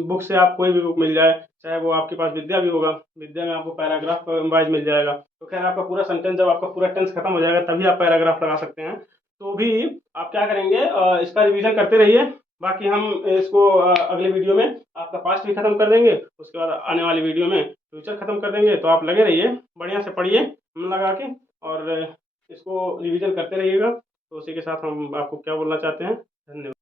बुक से आप कोई भी बुक मिल जाए, चाहे वो आपके पास विद्या भी होगा, विद्या में आपको पैराग्राफ वाइज मिल जाएगा, तो खैर आपका पूरा सेंटेंस, जब आपका पूरा टेंस खत्म हो जाएगा तभी आप पैराग्राफ लगा सकते हैं। तो भी आप क्या करेंगे, इसका रिवीजन करते रहिए। बाकी हम इसको अगले वीडियो में आपका पास्ट भी खत्म कर देंगे, उसके बाद आने वाली वीडियो में फ्यूचर खत्म कर देंगे। तो आप लगे रहिए, बढ़िया से पढ़िए मन लगा के, और इसको रिवीजन करते रहिएगा। तो उसी के साथ हम आपको क्या बोलना चाहते हैं, धन्यवाद।